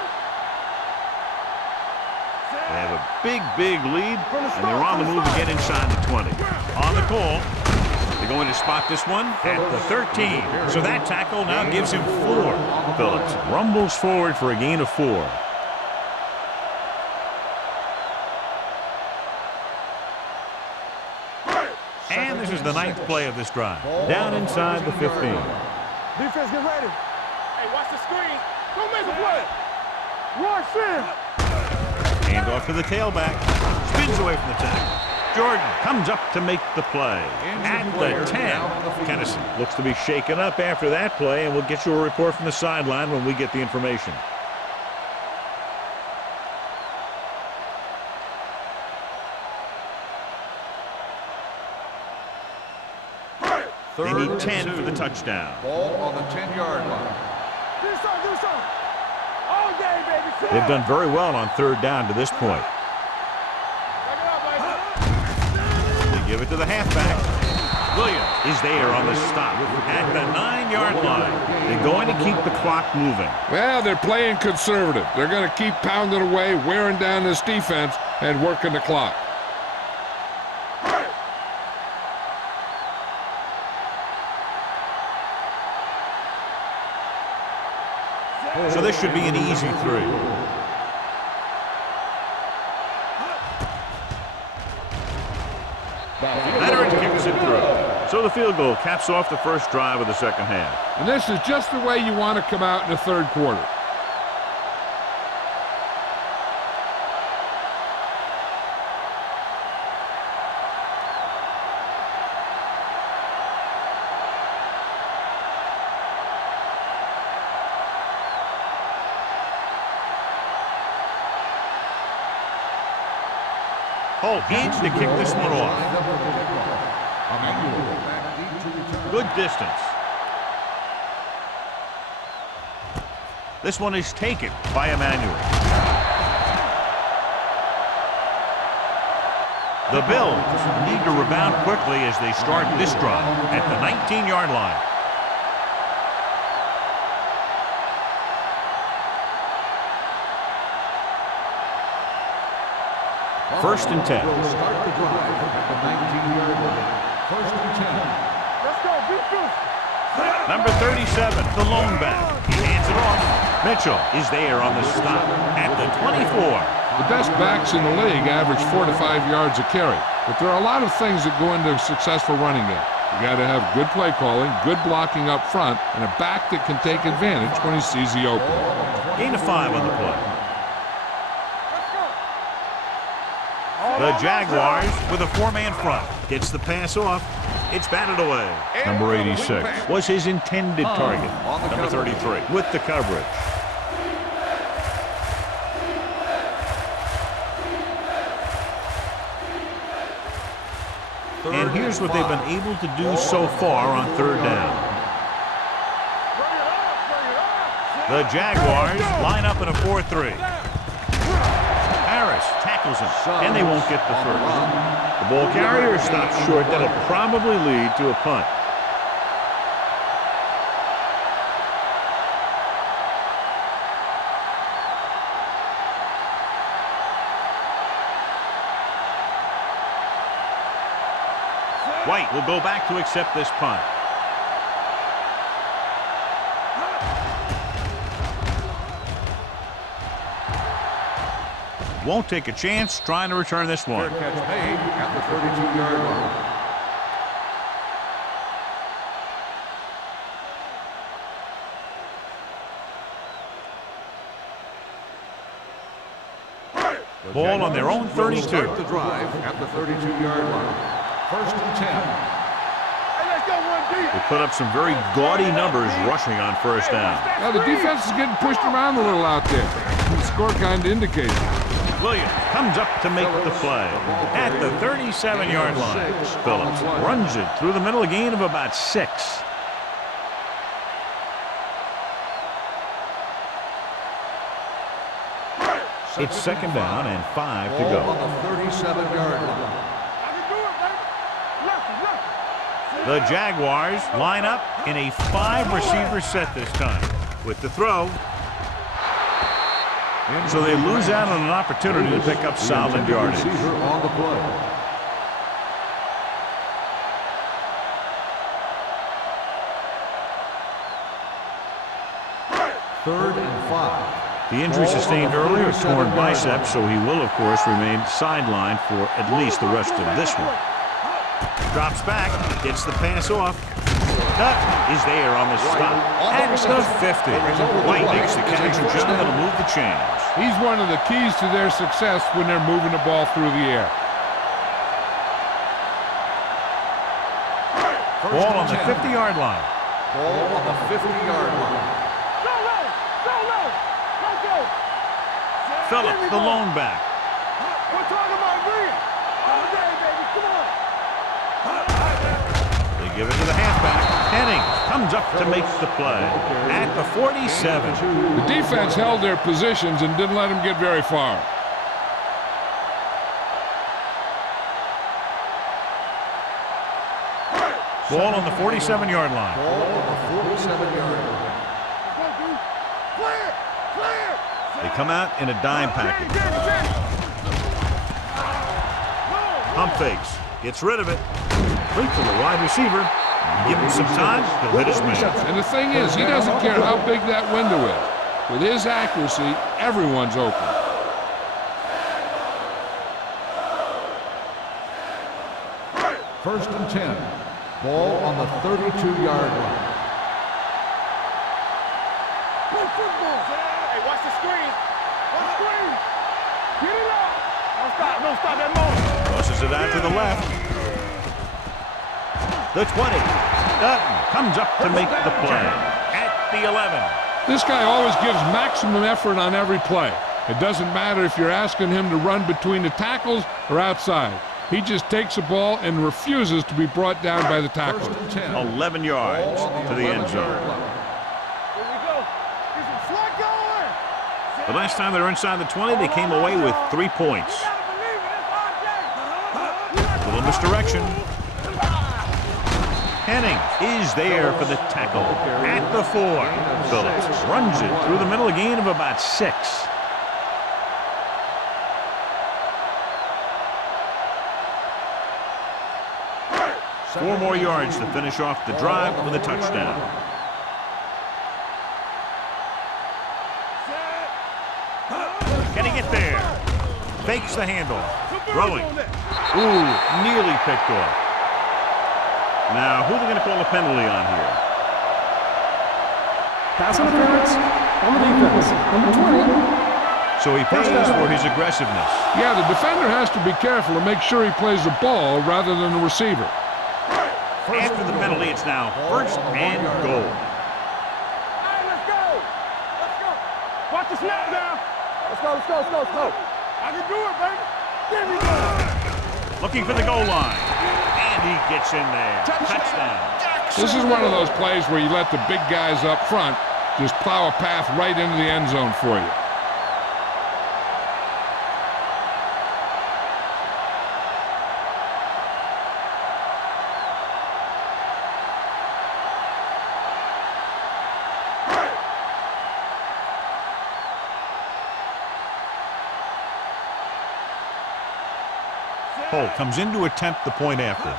They have a big lead, and they're on the move to get inside the 20. On the call, they're going to spot this one at the 13. So that tackle now gives him 4. Phillips rumbles forward for a gain of 4. And this is the 9th play of this drive. Down inside the 15. Defense, get ready. Hey, watch the screen. Don't make a play. Rush in. Hand off to the tailback. Spins away from the tackle. Jordan comes up to make the play at the 10. Kennison looks to be shaken up after that play, and we'll get you a report from the sideline when we get the information. They need 10 for the touchdown. Ball on the 10-yard line. Do something. All day, baby. They've done very well on third down to this point. Back it up, baby. They give it to the halfback. Williams is there on the stop at the 9-yard line. They're going to keep the clock moving. Well, they're playing conservative. They're going to keep pounding away, wearing down this defense, and working the clock. So this should be an easy 3. Leonard kicks it through. So the field goal caps off the first drive of the second half. And this is just the way you want to come out in the third quarter. Holt in to kick this one off. Good distance. This one is taken by Emmanuel. The Bills need to rebound quickly as they start this drive at the 19-yard line. First and 10. Will start the drive at the 19-yard line. First and 10. Let's go, beat you. Number 37, the lone back. He hands it off. Mitchell is there on the stop at the 24. The best backs in the league average 4 to 5 yards a carry. But there are a lot of things that go into a successful running game. You got to have good play calling, good blocking up front, and a back that can take advantage when he sees the opening. Gain of 5 on the play. The Jaguars with a 4-man front. Gets the pass off. It's batted away. Number 86 was his intended target. Number 33 with the coverage. And here's what they've been able to do so far on third down. The Jaguars line up in a 4-3. Harris tackles him, and they won't get the first. The ball carrier stops short. That'll probably lead to a punt. White will go back to accept this punt. Won't take a chance trying to return this one. Fair catch made at the 32-yard line. Ball on their own 32. Start the drive at the 32-yard line. First and 10. Hey, let's go one deep. They put up some very gaudy numbers rushing on first down. Now the defense is getting pushed around a little out there. The score kind of indicates it. Williams comes up to make the play at the 37-yard line. Phillips runs it through the middle, a gain of about 6. It's second down and 5 to go. On the 37-yard line. The Jaguars line up in a 5-receiver set this time with the throw. So they lose out on an opportunity to pick up solid yardage. Receiver on the play. Third and 5. The injury sustained earlier, torn biceps, so he will, of course, remain sidelined for at least the rest of this one. Drops back, gets the pass off. Dutton is there on the stop at the 50. White makes the catch, and John going to move the chains. He's one of the keys to their success when they're moving the ball through the air. Ball on the 50-yard line. Ball on the 50-yard line. Phillips, the lone back. We're talking about green. All day, baby. Come on. They give it to the halfback. Henning comes up to make the play at the 47. The defense held their positions and didn't let them get very far. Ball on the 47-yard line. Ball on the 47-yard line. Clear. Clear. They come out in a dime package. Pump fakes. Gets rid of it. Link to the wide receiver. Give him some time. He'll hit his man. And the thing is, he doesn't care how big that window is. With his accuracy, everyone's open. First and 10. Ball on the 32-yard line. Hey, watch the screen. Watch the screen. Get it up. Don't stop that motion. Tosses it out to the left. The 20. Dutton comes up to make the play at the 11. This guy always gives maximum effort on every play. It doesn't matter if you're asking him to run between the tackles or outside. He just takes the ball and refuses to be brought down by the tackler. 11 yards to the end zone. Here we go. Here's some slot go. The last time they were inside the 20, they came away with 3 points. A little misdirection. Henning is there for the tackle at the 4. Phillips runs it through the middle, a gain of about 6. Four more yards to finish off the drive with a touchdown. Can he get there? Fakes the handoff. Throwing. Ooh, nearly picked off. Now, who are they going to call a penalty on here? Pass interference on the defense. Number 20. So he pays for his aggressiveness. Yeah, the defender has to be careful and make sure he plays the ball rather than the receiver. After the penalty, it's now 1st and goal. Hey, let's go. Let's go. Watch the snap now. Let's go, let's go, let's go, let's go. I can do it, baby. There we go. Looking for the goal line. And he gets in there. Touchdown. This is one of those plays where you let the big guys up front just plow a path right into the end zone for you. Holt comes in to attempt the point after.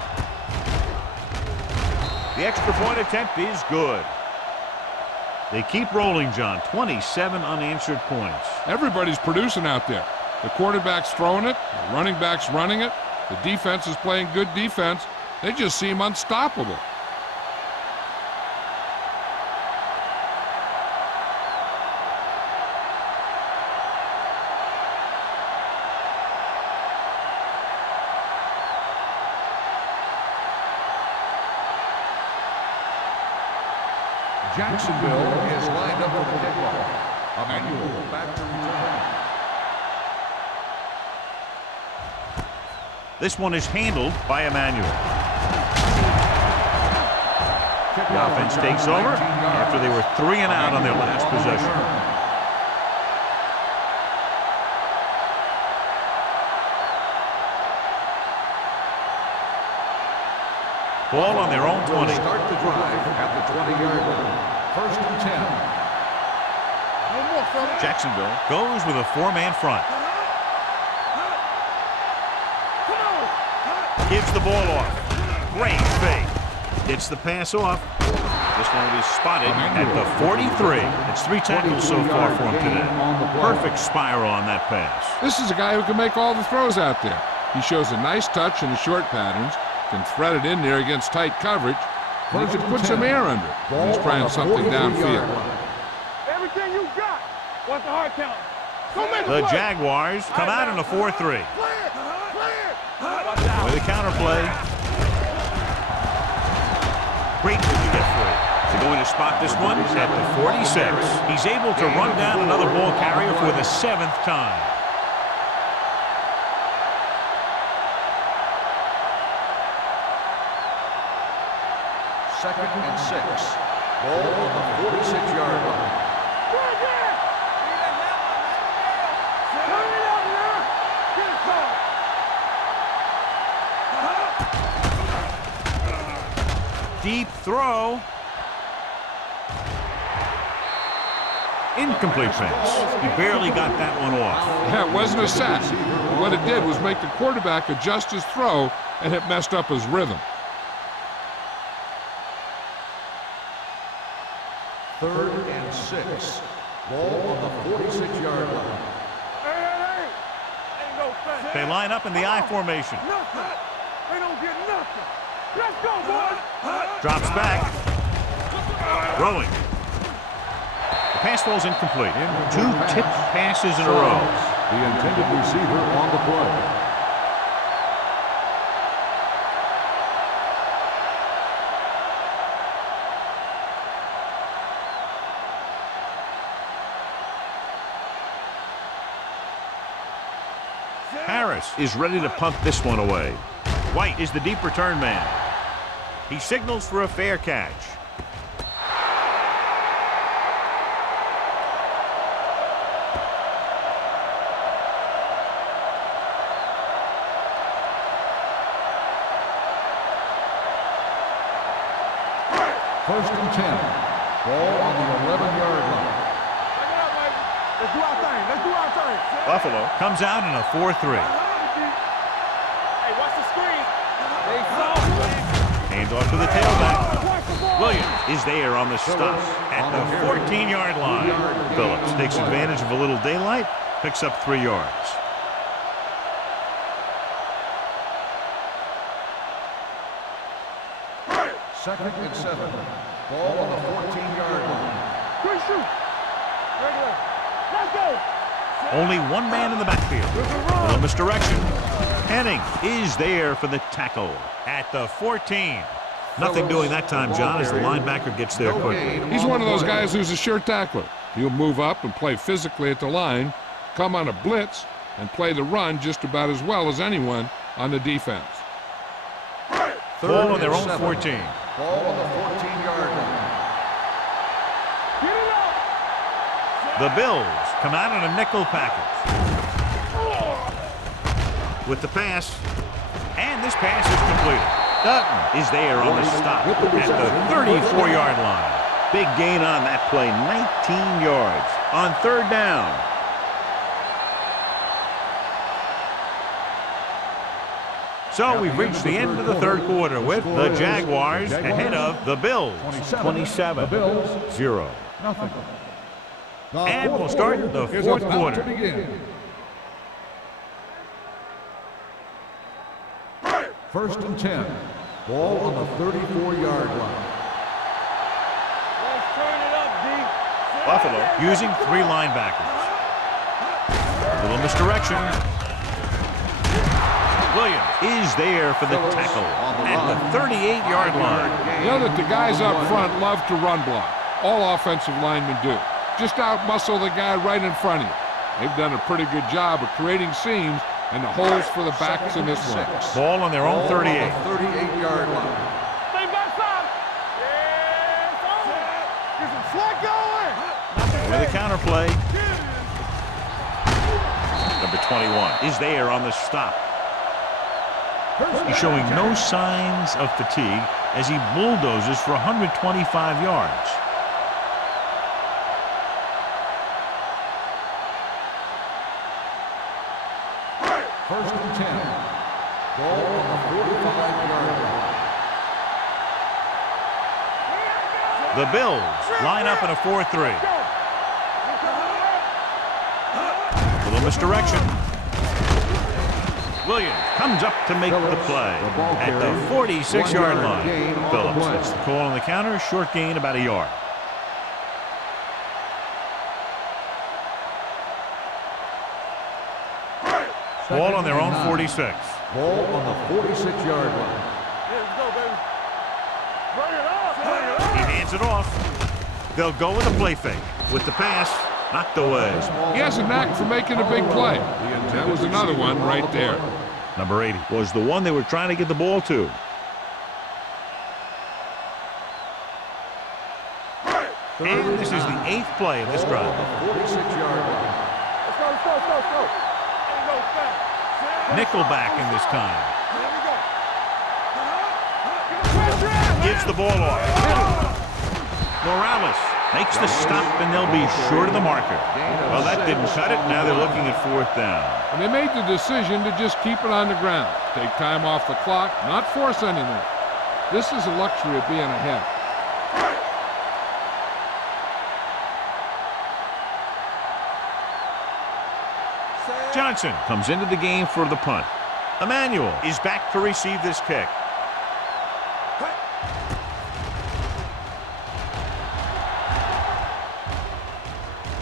The extra point attempt is good. They keep rolling, John. 27 unanswered points. Everybody's producing out there. The quarterback's throwing it, the running back's running it, the defense is playing good defense. They just seem unstoppable. Jacksonville is lined up for the kickoff. Emmanuel back to return. This one is handled by Emmanuel. The offense takes over after they were 3 and out on their last possession. Ball on their own 20. Start the drive at the 20-yard line. 1st and 10. Jacksonville goes with a 4-man front. Gives the ball off. Great fake. Gets the pass off. This one will be spotted at the 43. It's 3 tackles so far for him today. Perfect spiral on that pass. This is a guy who can make all the throws out there. He shows a nice touch in the short patterns, can thread it in there against tight coverage, and he can put some air under it when he's trying something downfield. Everything you got. What's the hard count? Go make The Jaguars come out in a 4-3. With the counterplay. Great move to get free. They're going to spot this one at the 46. He's able to run down another ball carrier for the 7th time. Second and 6. Ball on the 46-yard line. Deep throw. Incomplete pass. He barely got that one off. Yeah, it wasn't a sack. What it did was make the quarterback adjust his throw, and it messed up his rhythm. 3rd and 6. Ball on the 46-yard line. They line up in the I formation. Nothing. They don't get nothing. Let's go, boys. Drops back. Throwing. The pass falls incomplete. 2 tipped passes in a row. The intended receiver on the play. Harris is ready to punt this one away. White is the deep return man. He signals for a fair catch. First and 10. Ball on the 11-yard line. Back it up, baby. Let's do our thing. Let's do our thing. Buffalo comes out in a 4-3. Hey, watch the screen. They soft, man. Hands off to the tailback. Williams is there on the stop at the 14-yard line. Phillips takes advantage of a little daylight, picks up 3 yards. Second and 7. Ball on the 14-yard line. Quick shoot. Regular. Let's go. Only one man in the backfield. Little misdirection. Henning is there for the tackle at the 14. Nothing doing that time, John, as the linebacker gets there quickly. He's one of those guys who's a sure tackler. He'll move up and play physically at the line, come on a blitz, and play the run just about as well as anyone on the defense. Ball on their own 14. Ball on the 14-yard line. Get it up. The Bills come out in a nickel package. With the pass, and this pass is completed. Dutton is there on the stop at the 34-yard line. Big gain on that play, 19 yards on third down. So we've reached the end of the third quarter with the Jaguars ahead of the Bills, 27-0. Nothing. And we'll start the fourth quarter. First and 10. Ball on the 34-yard line. Let's turn it up, D. Buffalo using 3 linebackers. A little misdirection. Williams is there for the tackle at the 38-yard line. You know that the guys up front love to run block. All offensive linemen do. Just out-muscle the guy right in front of you. They've done a pretty good job of creating seams and the holes for the backs in this one. Ball on their own 38. 38-yard line. Stay backside. Yeah, it's over. Get some slack going. With a counter play. Number 21 is there on the stop. He's showing no signs of fatigue as he bulldozes for 125 yards. First and 10. Ball on the 45-yard line. The Bills line up in a 4-3. Little misdirection. Williams comes up to make the play at the 46-yard line. Phillips gets the call on the counter. Short gain, about a yard. Ball on their own 46. Ball on the 46-yard line. Let's go, baby. Bring it up. Bring it up. He hands it off. They'll go with a play fake. With the pass, knocked away. He has a knack for making a big play. That was another one right there. Number 80 was the one they were trying to get the ball to. And this is the 8th play of this drive. 46-yard line. Let's go, let's go, let's go, let's go. There you go, fast. Nickelback in this time. Here we go. Gives the ball off. Morales makes the stop, and they'll be short of the marker. Well, that didn't cut it. Now they're looking at 4th down. And they made the decision to just keep it on the ground. Take time off the clock, not force anything. This is a luxury of being ahead. Johnson comes into the game for the punt. Emmanuel is back to receive this kick.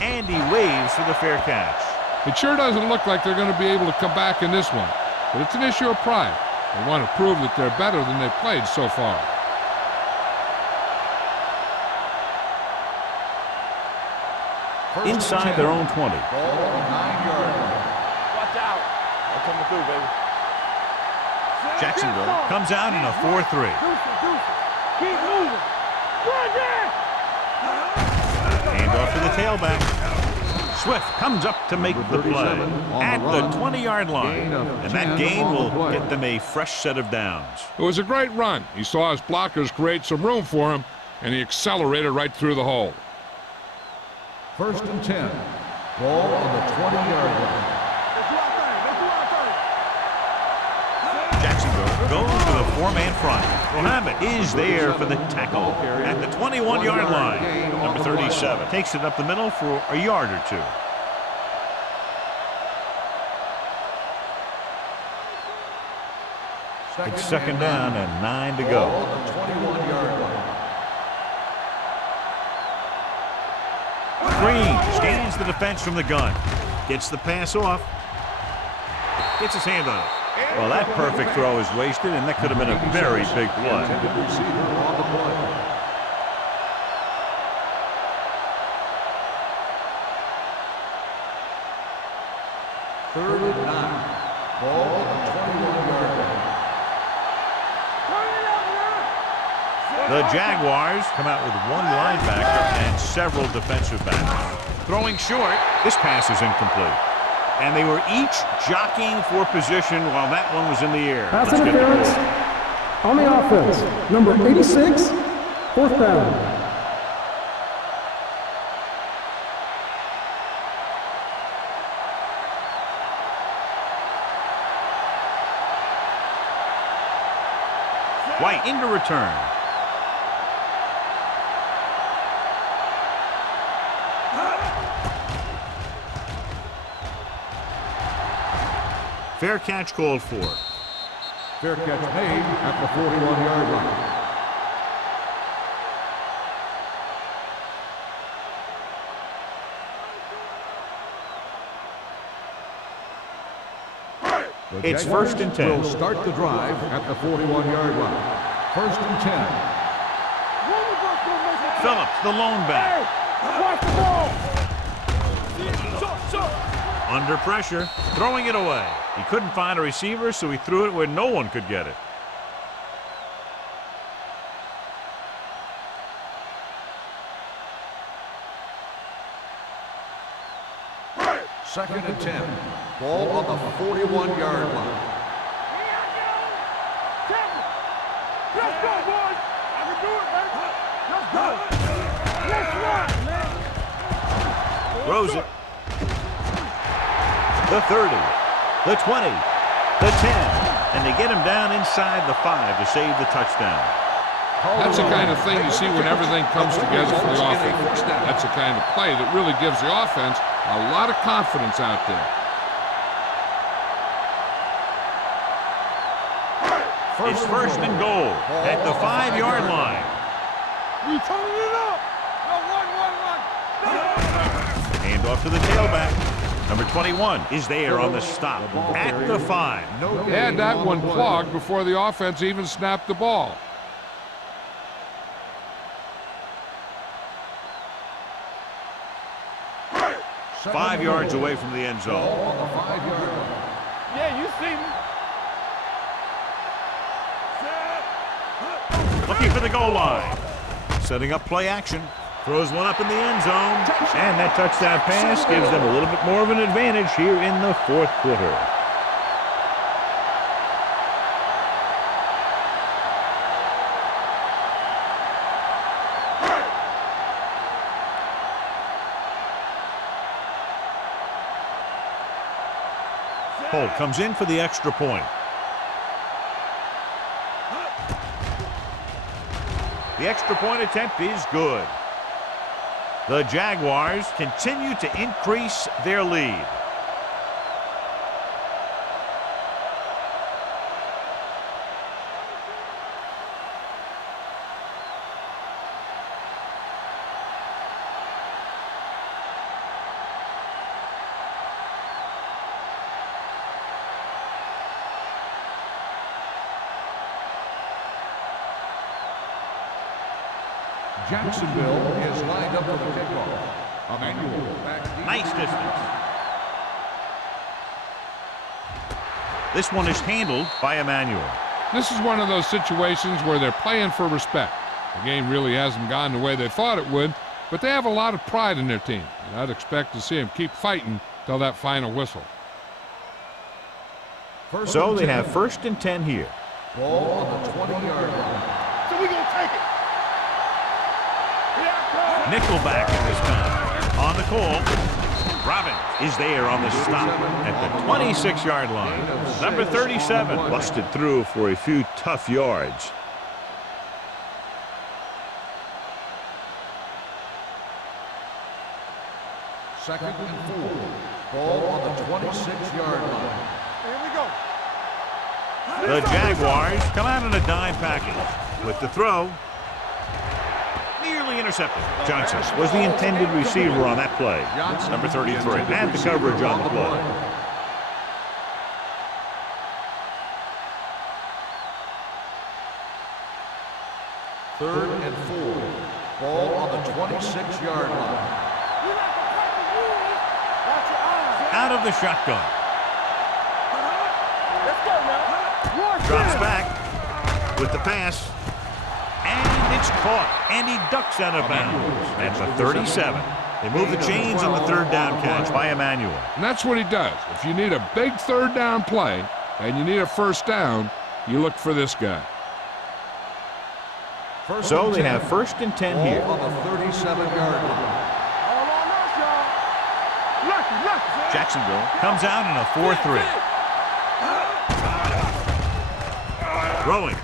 And he waves for the fair catch. It sure doesn't look like they're going to be able to come back in this one, but it's an issue of pride. They want to prove that they're better than they've played so far. Inside their own 20. Ball on the 9-yard line. Watch out. They're coming through, baby. Jacksonville comes out in a 4-3. Deuce it, deuce it. Keep moving. Run there. Hand off to the tailback. Swift comes up to make the play at the 20-yard line. And that gain will get them a fresh set of downs. It was a great run. He saw his blockers create some room for him, and he accelerated right through the hole. 1st and 10. Ball on the 20-yard line. Jacksonville goes to the 4-man front. Mohammed is there for the tackle at the 21-yard line. Number 37 takes it up the middle for a yard or two. It's 2nd down and 9 to go. On the 21-yard line. Green scans the defense from the gun. Gets the pass off. Gets his hand on it. Well, that perfect throw is wasted, and that could have been a very big play. Intended receiver on the play. Third and 9. Ball on the 21-yard line. The Jaguars come out with one linebacker and several defensive backs. Throwing short. This pass is incomplete. And they were each jockeying for position while that one was in the air. Pass Let's get the interference ball. on the offense. Number 86, 4th down. White into return. Fair catch called for. Fair catch made at the 41-yard line. It's 1st and 10. Will start the drive at the 41-yard line. 1st and 10. Phillips, the lone back. Watch the ball. Under pressure, throwing it away. He couldn't find a receiver, so he threw it where no one could get it. Second and 10. Ball on the 41-yard line. Let's go, boys. I can do it, baby. Let's go. Let's run. Throws it. The 30, the 20, the 10, and they get him down inside the 5 to save the touchdown. That's the kind of thing you see when everything comes together for the offense. That's the kind of play that really gives the offense a lot of confidence out there. It's 1st and goal at the 5-yard line. We turning it up. No, run. Hand off to the tailback. Number 21 is there on the stop at the 5. They had that one clogged before the offense even snapped the ball. Five yards away from the end zone. On the 5-yard line. Yeah, you see me. Looking for the goal line. Setting up play action. Throws one up in the end zone. And that touchdown pass gives them a little bit more of an advantage here in the 4th quarter. Holt comes in for the extra point. The extra point attempt is good. The Jaguars continue to increase their lead. Jacksonville is lined up for the kickoff. Emmanuel back deep. Nice distance. This one is handled by Emmanuel. This is one of those situations where they're playing for respect. The game really hasn't gone the way they thought it would, but they have a lot of pride in their team. And I'd expect to see them keep fighting till that final whistle. So they have 1st and 10 here. Ball on the 20-yard line. So we gonna take it. Nickelback at this time. On the call. Robin is there on the stop at the 26-yard line. Number 37 busted through for a few tough yards. Second and 4. Ball on the 26-yard line. Here we go. The Jaguars come out in a dime package with the throw. Nearly intercepted. Johnson was the intended receiver on that play. Number 33 had the coverage on the play. Third and 4. Ball on the 26-yard line. Out of the shotgun. Let's go now. Drops back with the pass. And it's caught. And he ducks out of bounds at the 37. They move the chains on the third down catch by Emmanuel. And that's what he does. If you need a big third down play and you need a first down, you look for this guy. So they have first and 10 here. Ball on the 37-yard line. All on us, y'all. Lucky. Jacksonville comes out in a 4-3. Throwing.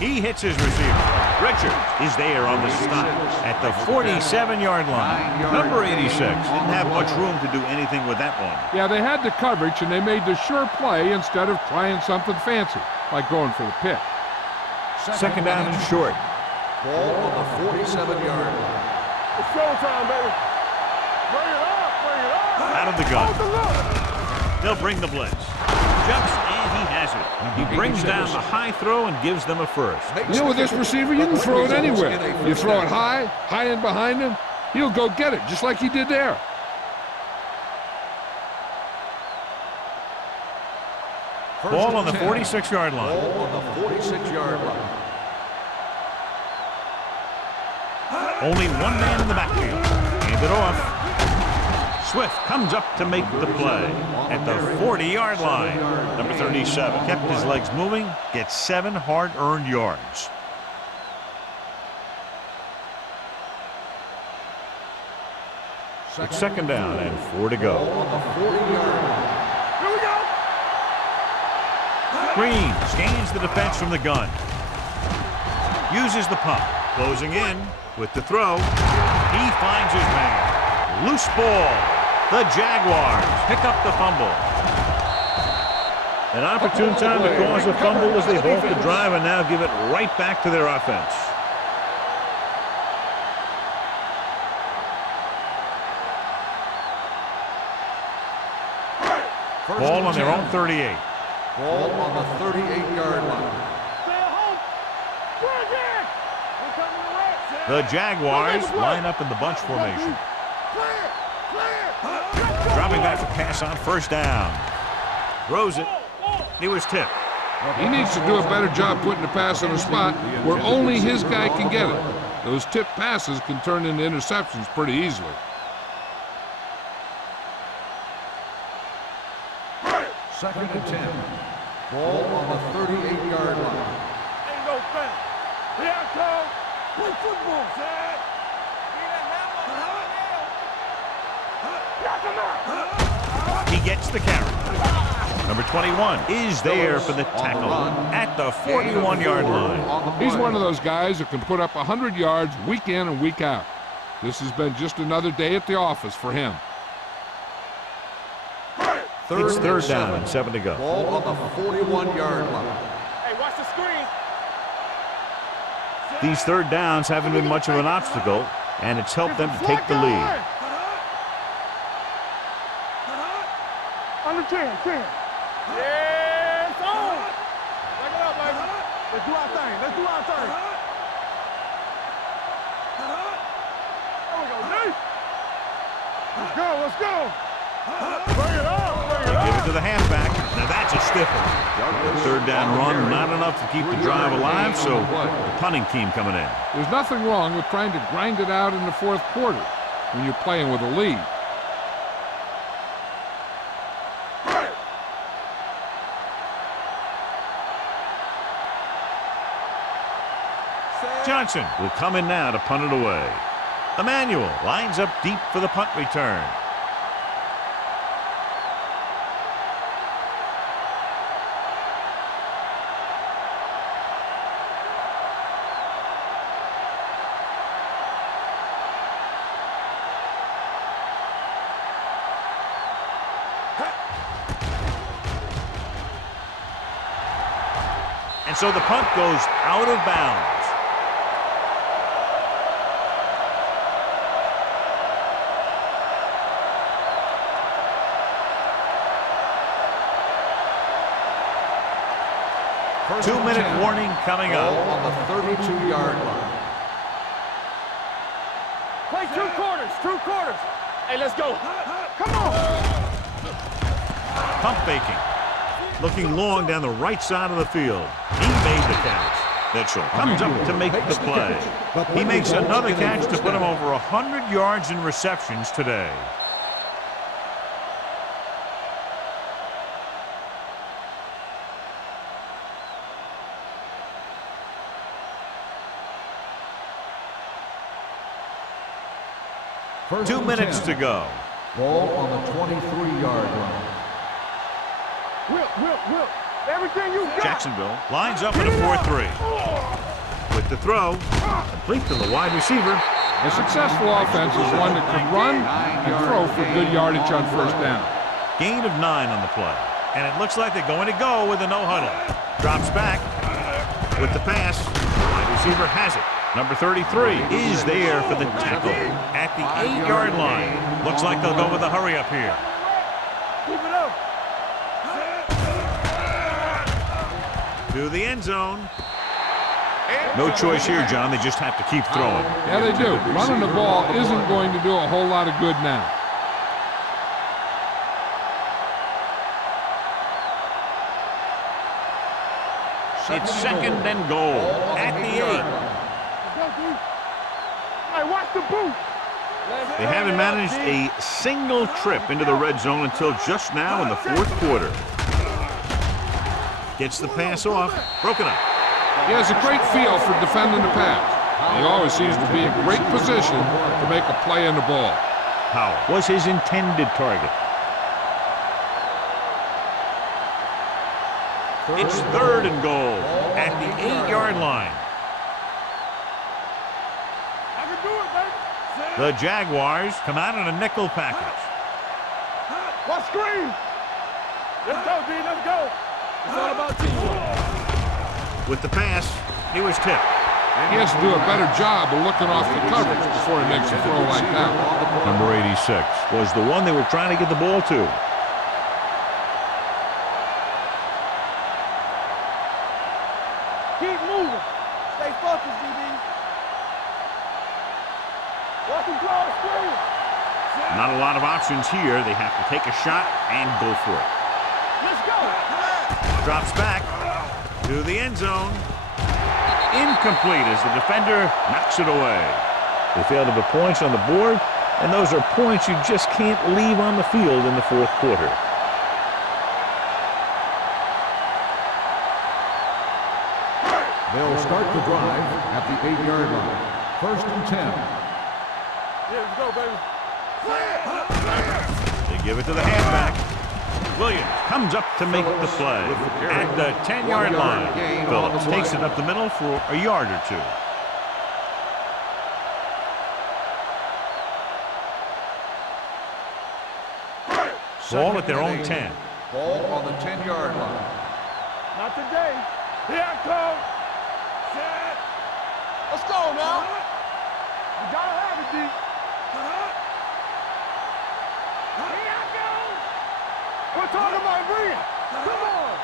He hits his receiver. Richards is there on the stop at the 47-yard line. Number 86 didn't have much room to do anything with that one. Yeah, they had the coverage, and they made the sure play instead of trying something fancy, like going for the pick. Second down and short. Ball on the 47-yard line. It's showtime, baby. Bring it up. Out of the gun. They'll bring the blitz. Jumps, and he has it. He brings down the high throw and gives them a first. You know, with this receiver, you can throw it anywhere. You throw it high and behind him, he'll go get it, just like he did there. Ball on the 46-yard line. Ball on the 46-yard line. Only one man in the backfield. Hand it off. Swift comes up to make the play at the 40-yard line. Number 37 kept his legs moving, gets 7 hard-earned yards. It's second down and 4 to go. Ball on the 40-yard line. Here we go. Green scans the defense from the gun. Uses the pump. Closing in with the throw. He finds his man. Loose ball. The Jaguars pick up the fumble. An opportune time to cause a fumble as they halt the drive and now give it right back to their offense. Ball on their own 38. Ball on the 38-yard line. Stay at home. Bring it. We're coming to red. The Jaguars line up in the bunch formation. Clear. Dropping back to pass on first down. Throws it. He was tipped. He needs to do a better job putting the pass in a spot where only his guy can get it. Those tipped passes can turn into interceptions pretty easily. Second and 10. Ball on the 38-yard line. Ain't no thing. Here I come. Play football, Zach. He gets the carry. Number 21 is there for the tackle at the 41-yard line. He's one of those guys that can put up 100 yards week in and week out. This has been just another day at the office for him. It's third down and 7 to go. Ball on the 41-yard line. Hey, watch the screen. These third downs haven't been much of an obstacle, and it's helped them to take the lead. Under 10. Yeah, it's on. Back it up, baby. Let's do our thing. There we go, D. Let's go. Bring it up. Give it to the halfback. Now that's a stiff one. Third down run, not enough to keep the drive alive, so the punting team coming in. There's nothing wrong with trying to grind it out in the fourth quarter when you're playing with a lead. Johnson will come in now to punt it away. Emmanuel lines up deep for the punt return. And so the punt goes out of bounds. First 2-minute warning coming up. On the 32-yard line. Play 2 quarters, 2 quarters. Hey, let's go. Come on. Pump faking. Looking long down the right side of the field. He made the catch. Mitchell comes up to make the play. He makes another catch to put him over 100 yards in receptions today. First 2 minutes 10. to go. Ball on the 23-yard line. Whip. Everything you got. Jacksonville lines up in a 4-3. With the throw, complete to the wide receiver. A successful offense is one that can run and throw for good yardage on first down. Gain of 9 on the play. And it looks like they're going to go with a no-huddle. Drops back with the pass. Wide receiver has it. Number 33 is there for the tackle at the 8-yard line. Looks like they'll go with a hurry up here. Keep it up. To the end zone. No choice here, John. They just have to keep throwing. Yeah, they do. Running the ball isn't going to do a whole lot of good now. It's second and goal at the 8. Hey, watch the boot. They haven't managed a single trip into the red zone until just now in the 4th quarter. Gets the pass off. Broken up. He has a great feel for defending the pass. He always seems to be in great position to make a play on the ball. Howell was his intended target. It's third and goal at the 8-yard line. I can do it, baby. The Jaguars come out in a nickel package. What screen? Let's go, D. Let's go. It's all about teamwork. With the pass, he was tipped. He has to do a better job of looking off the coverage before he makes a throw like that. Number 86 was the one they were trying to get the ball to. Keep moving. Stay focused, DB. Watch him draw a screen. Not a lot of options here. They have to take a shot and go for it. Let's go. Drops back to the end zone. Incomplete as the defender knocks it away. They failed to put points on the board, and those are points you just can't leave on the field in the 4th quarter. They'll start the drive at the 8-yard line. First and 10. Yeah, let's go, baby. They give it to the halfback. Williams comes up to make the play at the 10-yard line. Phillips takes it up the middle for a yard or 2. Ball at their own 10. Ball on the 10-yard line. Not today. Here I come. Set. Let's go now. You gotta have it, D. Here I go. We're talking about Rhea. Come on.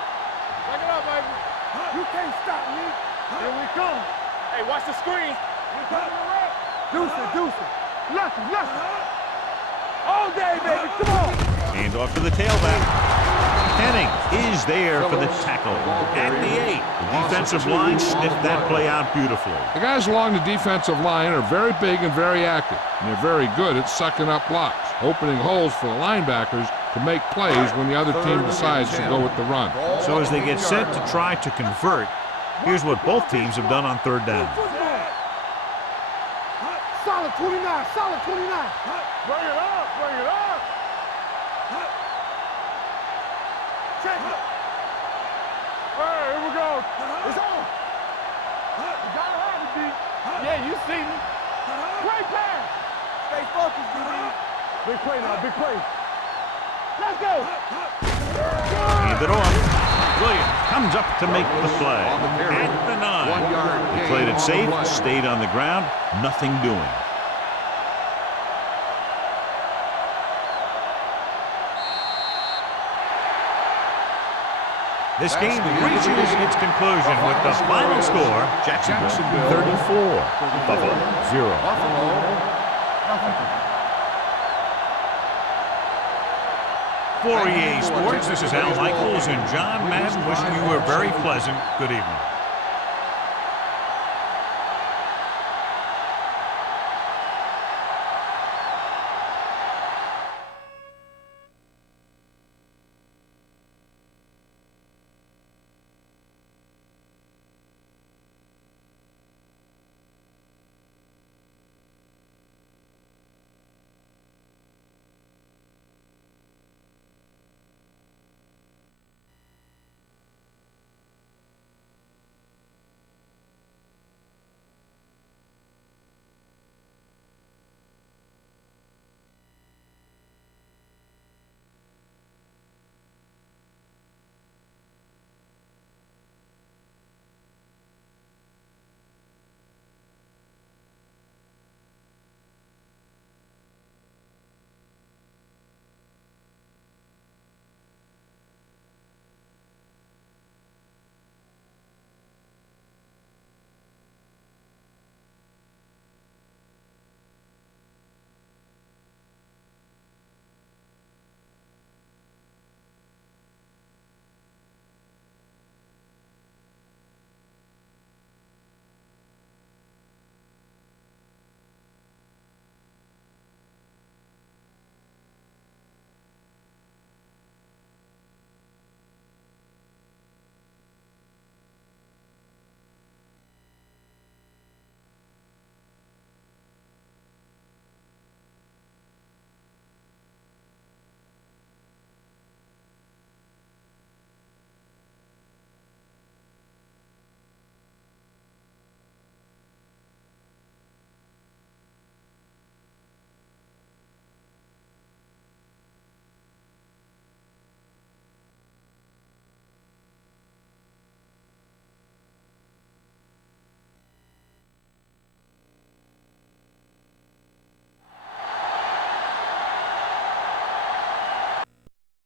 Back it up, baby. You can't stop me. Here we come. Hey, watch the screen. We're coming around. Deuce it. Lucky. All day, baby. Come on. Hand off to the tailback. Henning is there for the tackle at the 8. The defensive line sniffed that play out beautifully. The guys along the defensive line are very big and very active, and they're very good at sucking up blocks, opening holes for the linebackers to make plays when the other team decides to go with the run. So as they get set to try to convert, here's what both teams have done on 3rd down. solid 29, solid 29. Bring it up, bring it up. Check it. All right, here we go. It's on. You gotta have it, D. Yeah, you see me. Great pass. Stay focused, DB. Big play now, big play. Let's go. Hand it off. Williams comes up to make the play. At the 9. 1 yard gain. Played it on the safe, play. stayed on the ground, nothing doing. This game reaches its conclusion with the final score, Jacksonville 34, Buffalo 0. Buffalo, nothing. For EA Sports, this is Al Michaels and John Madden wishing you a very pleasant good evening.